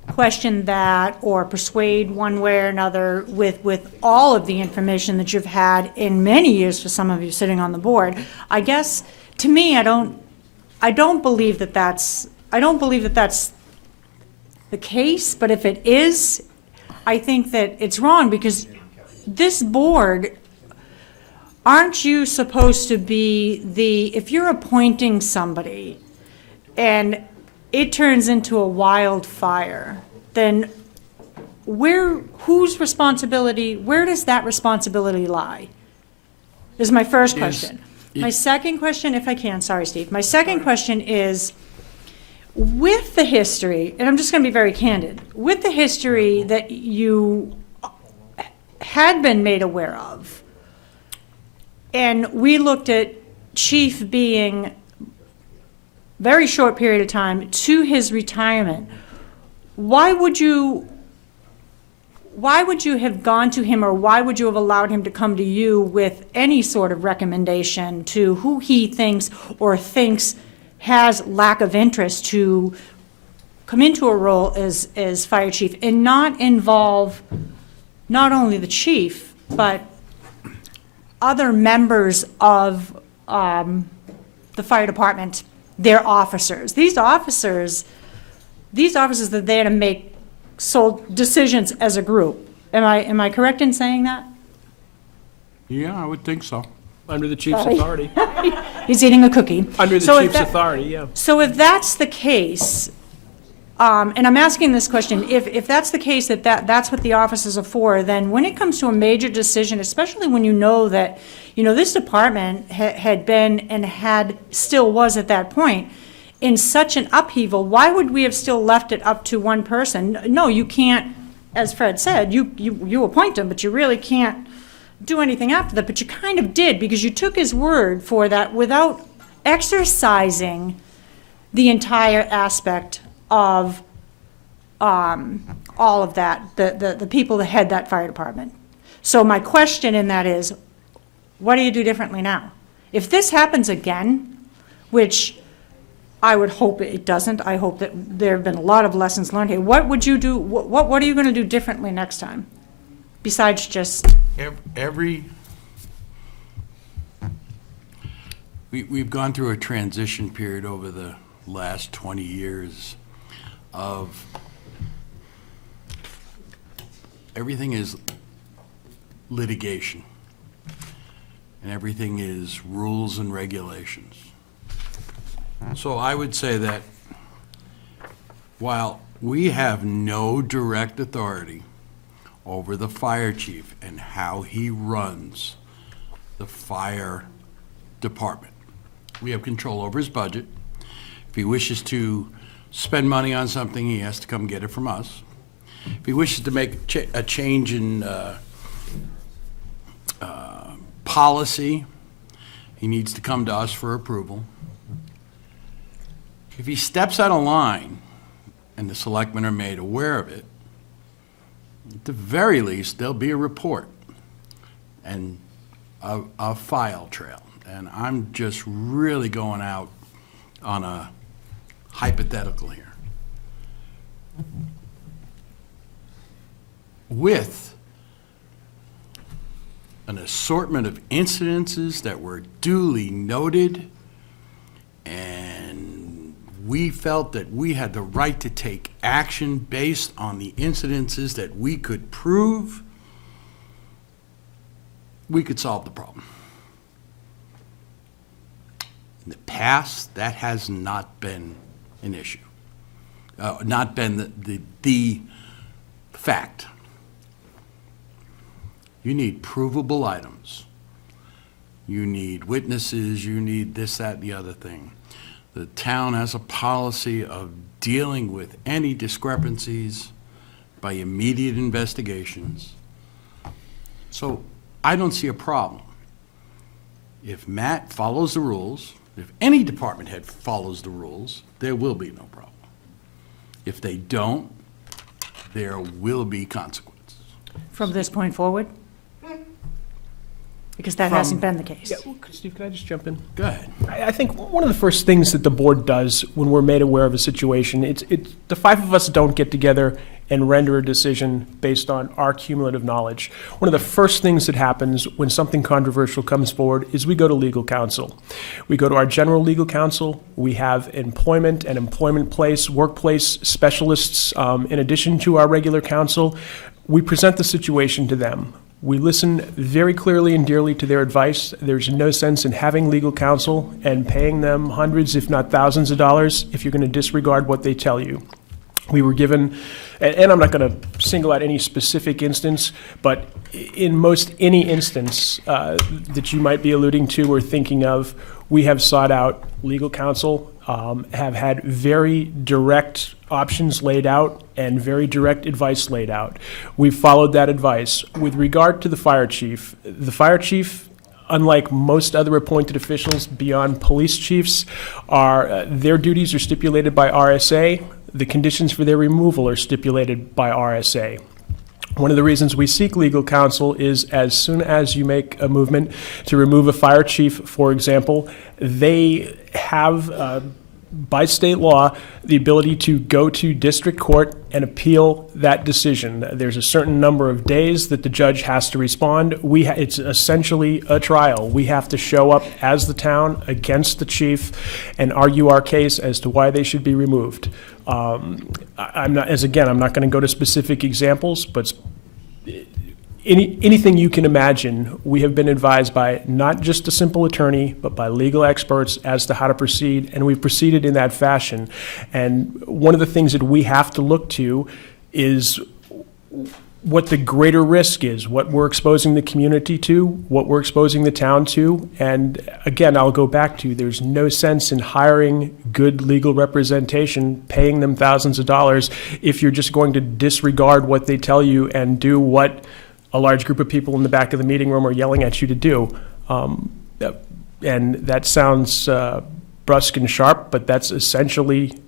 question that or persuade one way or another with all of the information that you've had in many years for some of you sitting on the board. I guess, to me, I don't believe that that's the case, but if it is, I think that it's wrong, because this board, aren't you supposed to be if you're appointing somebody and it turns into a wildfire, then whose responsibility, where does that responsibility lie? Is my first question. My second question, if I can, sorry, Steve. My second question is, with the history, and I'm just going to be very candid, with the history that you had been made aware of, and we looked at Chief being very short period of time to his retirement, why would you have gone to him, or why would you have allowed him to come to you with any sort of recommendation to who he thinks has lack of interest to come into a role as fire chief, and not involve not only the chief, but other members of the fire department, their officers. These officers are there to make sole decisions as a group. Am I correct in saying that? Yeah, I would think so. Under the chief's authority. He's eating a cookie. Under the So if chief's that- authority, yeah. So if that's the case, and I'm asking this question, if that's the case, that's what the officers are for, then when it comes to a major decision, especially when you know that, this department had been and still was at that point in such an upheaval, why would we have still left it up to one person? No, you can't, as Fred said, you appoint him, but you really can't do anything after that, but you kind of did, because you took his word for that without exercising the entire aspect of all of that, the people that head that fire department. So my question in that is, what do you do differently now? If this happens again, which I would hope it doesn't, I hope that there have been a lot of lessons learned here, what would you do, what are you going to do differently next time? Besides just... We've gone through a transition period over the last 20 years of everything is litigation. And everything is rules and regulations. So I would say that while we have no direct authority over the fire chief and how he runs the fire department, we have control over his budget. If he wishes to spend money on something, he has to come get it from us. If he wishes to make a change in policy, he needs to come to us for approval. If he steps out of line and the selectmen are made aware of it, at the very least, there'll be a report and a file trail. And I'm just really going out on a hypothetical here. With an assortment of incidences that were duly noted, and we felt that we had the right to take action based on the incidences that we could prove, we could solve the problem. In the past, that has not been an issue, not been the fact. You need provable items. You need witnesses, you need this, that, and the other thing. The town has a policy of dealing with any discrepancies by immediate investigations. So I don't see a problem. If Matt follows the rules, if any department head follows the rules, there will be no problem. If they don't, there will be consequences. From this point forward? Because that hasn't been the case. Yeah, well, Steve, can I just jump in? Go ahead. I think one of the first things that the board does when we're made aware of a situation, the five of us don't get together and render a decision based on our cumulative knowledge. One of the first things that happens when something controversial comes forward is we go to legal counsel. We go to our general legal counsel. We have employment and employment workplace specialists in addition to our regular counsel. We present the situation to them. We listen very clearly and dearly to their advice. There's no sense in having legal counsel and paying them hundreds, if not thousands of dollars if you're going to disregard what they tell you. We were given, and I'm not going to single out any specific instance, but in most any instance that you might be alluding to or thinking of, we have sought out legal counsel, have had very direct options laid out and very direct advice laid out. We've followed that advice. With regard to the fire chief, unlike most other appointed officials beyond police chiefs, their duties are stipulated by RSA. The conditions for their removal are stipulated by RSA. One of the reasons we seek legal counsel is as soon as you make a movement to remove a fire chief, for example, they have, by state law, the ability to go to district court and appeal that decision. There's a certain number of days that the judge has to respond. It's essentially a trial. We have to show up as the town against the chief and argue our case as to why they should be removed. I'm not going to go to specific examples, but anything you can imagine, we have been advised by not just a simple attorney, but by legal experts as to how to proceed, and we've proceeded in that fashion. And one of the things that we have to look to is what the greater risk is, what we're exposing the community to, what we're exposing the town to. And again, I'll go back to, there's no sense in hiring good legal representation, paying them thousands of dollars, if you're just going to disregard what they tell you and do what a large group of people in the back of the meeting room are yelling at you to do. And that sounds brusque and sharp, but that's essentially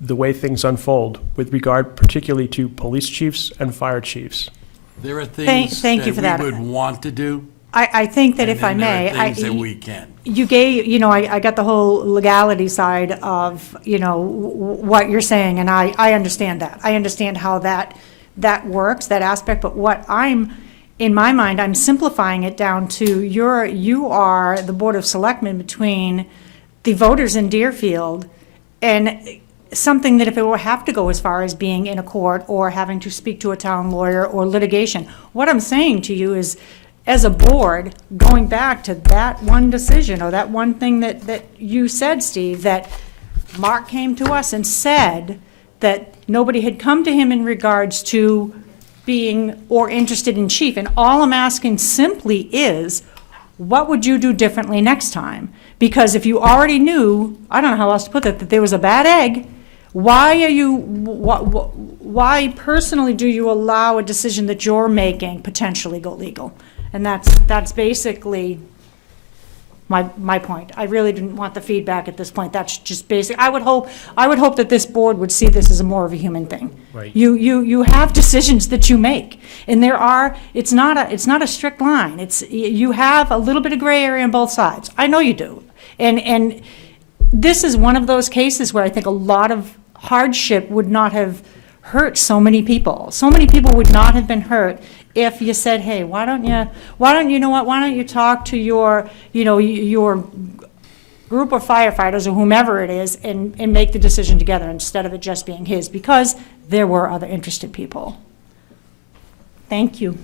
the way things unfold with regard particularly to police chiefs and fire chiefs. There are things Thank you for that that. we would want to do. I think that and if I then there may, are things that we can. you gave, I got the whole legality side of, what you're saying, and I understand that. I understand how that works, that aspect, but in my mind, I'm simplifying it down to you are the Board of Selectmen between the voters in Deerfield and something that if it were have to go as far as being in a court or having to speak to a town lawyer or litigation, what I'm saying to you is, as a board, going back to that one decision or that one thing that you said, Steve, that Mark came to us and said that nobody had come to him in regards to being or interested in chief. And all I'm asking simply is, what would you do differently next time? Because if you already knew, I don't know how else to put that there was a bad egg, why personally do you allow a decision that you're making potentially go legal? And that's basically my point. I really didn't want the feedback at this point. That's just basic. I would hope that this board would see this as more of a human thing. Right. You have decisions that you make, and it's not a strict line. You have a little bit of gray area on both sides. I know you do. And this is one of those cases where I think a lot of hardship would not have hurt so many people. So many people would not have been hurt if you said, hey, why don't you talk to your group of firefighters or whomever it is and make the decision together instead of it just being his, because there were other interested people. Thank you.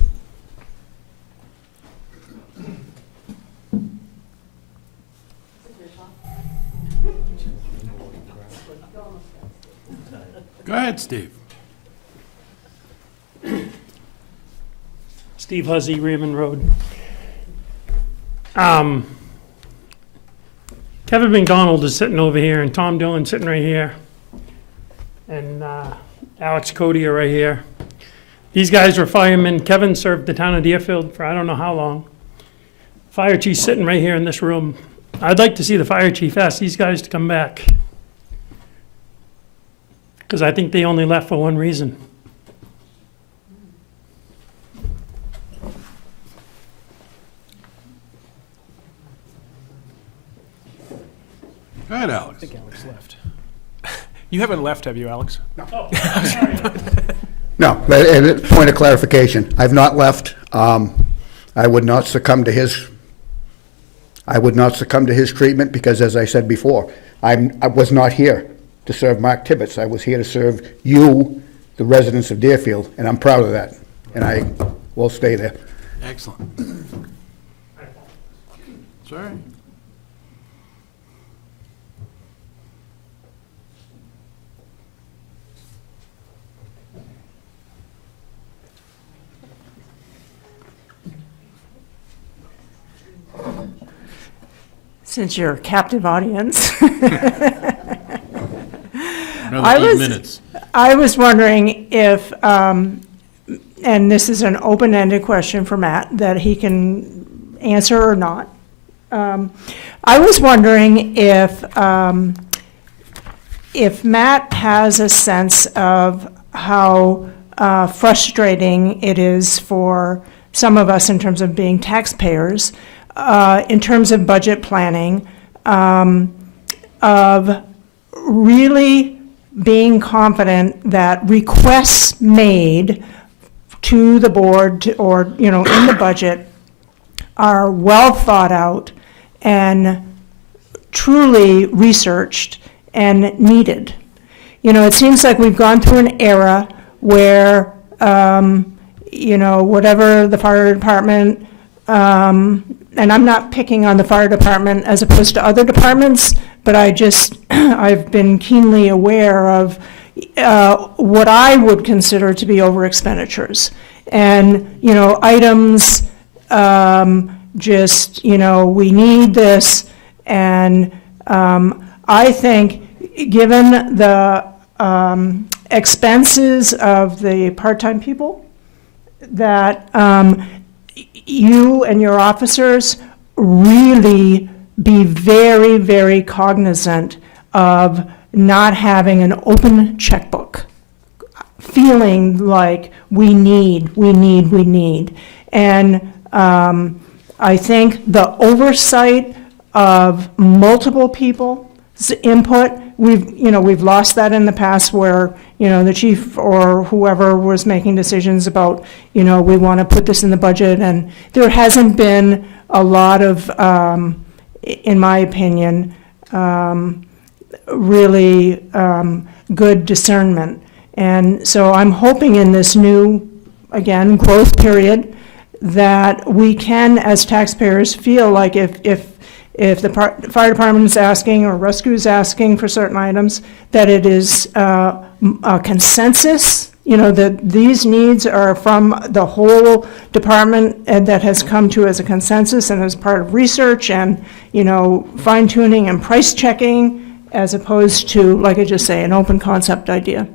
Go ahead, Steve. Steve Huzzy, Raymond Road. Kevin McDonald is sitting over here, and Tom Dillon sitting right here, and Alex Cody are right here. These guys were firemen. Kevin served the town of Deerfield for I don't know how long. Fire chief sitting right here in this room. I'd like to see the fire chief ask these guys to come back, because I think they only left for one reason. Go ahead, Alex. I think Alex left. You haven't left, have you, Alex? No, and point of clarification, I've not left. I would not succumb to his treatment because, as I said before, I was not here to serve Mark Tibbetts. I was here to serve you, the residents of Deerfield, and I'm proud of that, and I will stay there. Excellent. Sorry. Since you're a captive audience. Another 8 minutes. I was wondering if, and this is an open-ended question for Matt, that he can answer or not. I was wondering if Matt has a sense of how frustrating it is for some of us in terms of being taxpayers, in terms of budget planning, of really being confident that requests made to the board or, in the budget are well thought out and truly researched and needed. It seems like we've gone through an era where, whatever the fire department, and I'm not picking on the fire department as opposed to other departments, but I've been keenly aware of what I would consider to be over expenditures. And, items, we need this. And I think, given the expenses of the part-time people, that you and your officers really be very, very cognizant of not having an open checkbook, feeling like we need. And I think the oversight of multiple people's input, we've lost that in the past where, the chief or whoever was making decisions about, we want to put this in the budget, and there hasn't been a lot of, in my opinion, really good discernment. And so I'm hoping in this new, again, growth period, that we can, as taxpayers, feel like if the fire department is asking or rescue is asking for certain items, that it is a consensus, that these needs are from the whole department and that has come to as a consensus and as part of research and, fine tuning and price checking, as opposed to, like I just say, an open concept idea.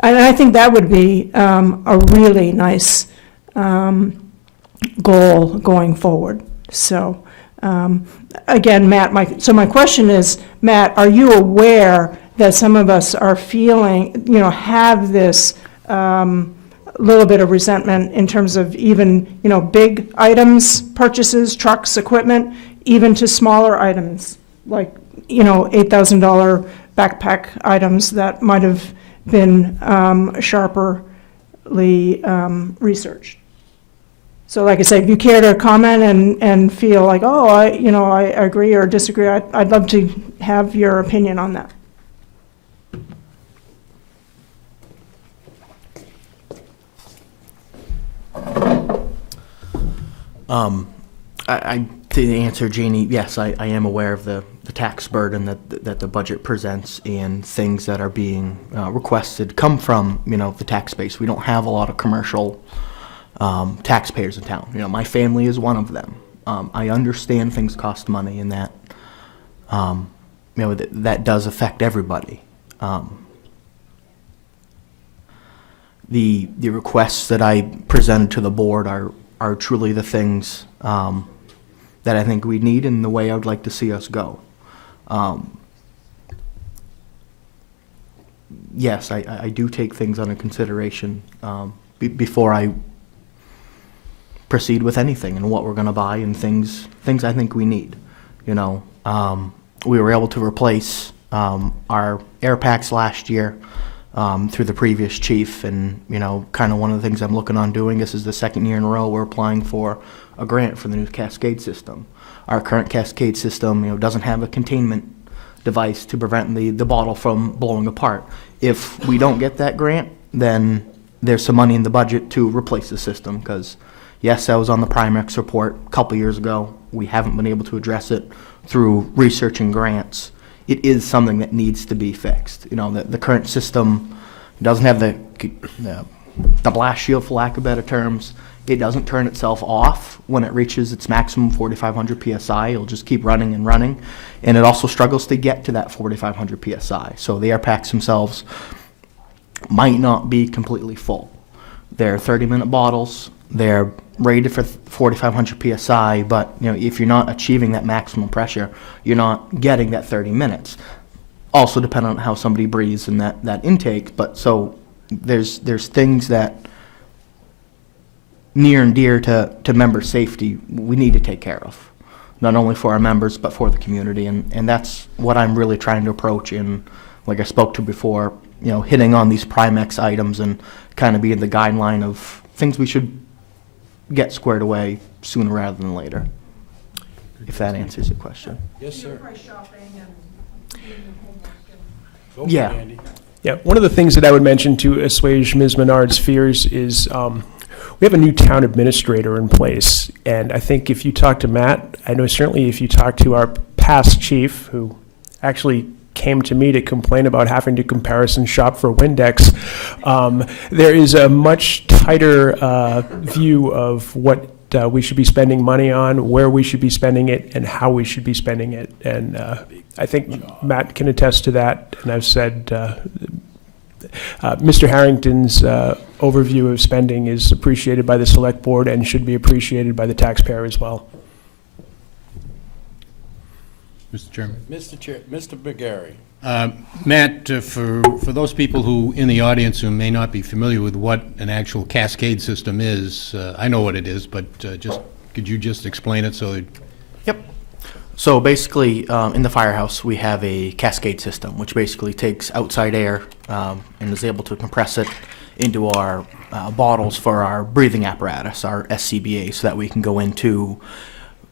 And I think that would be a really nice goal going forward. So, again, Matt, my question is, Matt, are you aware that some of us are feeling, have this little bit of resentment in terms of even, big items, purchases, trucks, equipment, even to smaller items, like, $8,000 backpack items that might have been sharperly researched? So like I say, if you care to comment and feel like, oh, I agree or disagree, I'd love to have your opinion on that. To answer Jeannie, yes, I am aware of the tax burden that the budget presents, and things that are being requested come from, the tax base. We don't have a lot of commercial taxpayers in town. My family is one of them. I understand things cost money, and that, that does affect everybody. The requests that I presented to the board are truly the things that I think we need and the way I would like to see us go. Yes, I do take things under consideration before I proceed with anything and what we're going to buy and things I think we need. We were able to replace our air packs last year through the previous chief, and kind of one of the things I'm looking on doing. This is the second year in a row we're applying for a grant for the new Cascade system. Our current Cascade system, doesn't have a containment device to prevent the bottle from blowing apart. If we don't get that grant, then there's some money in the budget to replace the system, because yes, that was on the Primex report a couple years ago. We haven't been able to address it through research and grants. It is something that needs to be fixed. The current system doesn't have the blast shield, for lack of better terms. It doesn't turn itself off when it reaches its maximum 4,500 PSI. It'll just keep running and running. And it also struggles to get to that 4,500 PSI. So the air packs themselves might not be completely full. They're 30-minute bottles. They're rated for 4,500 PSI, but if you're not achieving that maximum pressure, you're not getting that 30 minutes. Also depending on how somebody breathes in that intake, but so there's things that near and dear to member safety we need to take care of, not only for our members but for the community, and that's what I'm really trying to approach in, like I spoke to before, hitting on these Primex items and kind of being the guideline of things we should get squared away sooner rather than later, if that answers your question. Yes, sir. Yeah. Yeah, one of the things that I would mention to assuage Ms. Menard's fears is we have a new town administrator in place, and I think if you talk to Matt, I know certainly if you talk to our past chief, who actually came to me to complain about having to comparison shop for Windex, there is a much tighter view of what we should be spending money on, where we should be spending it, and how we should be spending it. And I think Matt can attest to that. And I've said Mr. Harrington's overview of spending is appreciated by the select board and should be appreciated by the taxpayer as well. Mr. Chairman. Mr. McGarry. Matt, for those people who in the audience who may not be familiar with what an actual cascade system is, I know what it is, but could you just explain it so that... Yep. So basically, in the firehouse, we have a cascade system, which basically takes outside air and is able to compress it into our bottles for our breathing apparatus, our SCBA, so that we can go into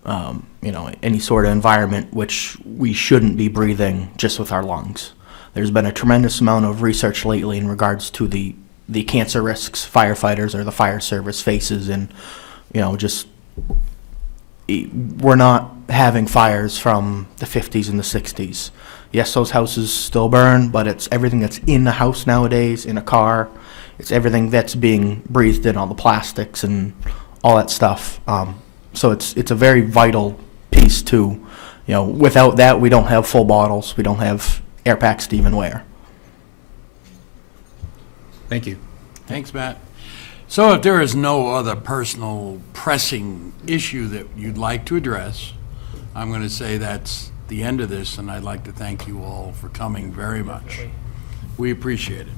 any sort of environment which we shouldn't be breathing just with our lungs. There's been a tremendous amount of research lately in regards to the cancer risks firefighters or the fire service faces, and we're not having fires from the 50s and the 60s. Yes, those houses still burn, but it's everything that's in the house nowadays, in a car. It's everything that's being breathed in, all the plastics and all that stuff. So it's a very vital piece too. Without that, we don't have full bottles. We don't have air packs to even wear. Thank you. Thanks, Matt. So if there is no other personal pressing issue that you'd like to address, I'm going to say that's the end of this, and I'd like to thank you all for coming very much. We appreciate it.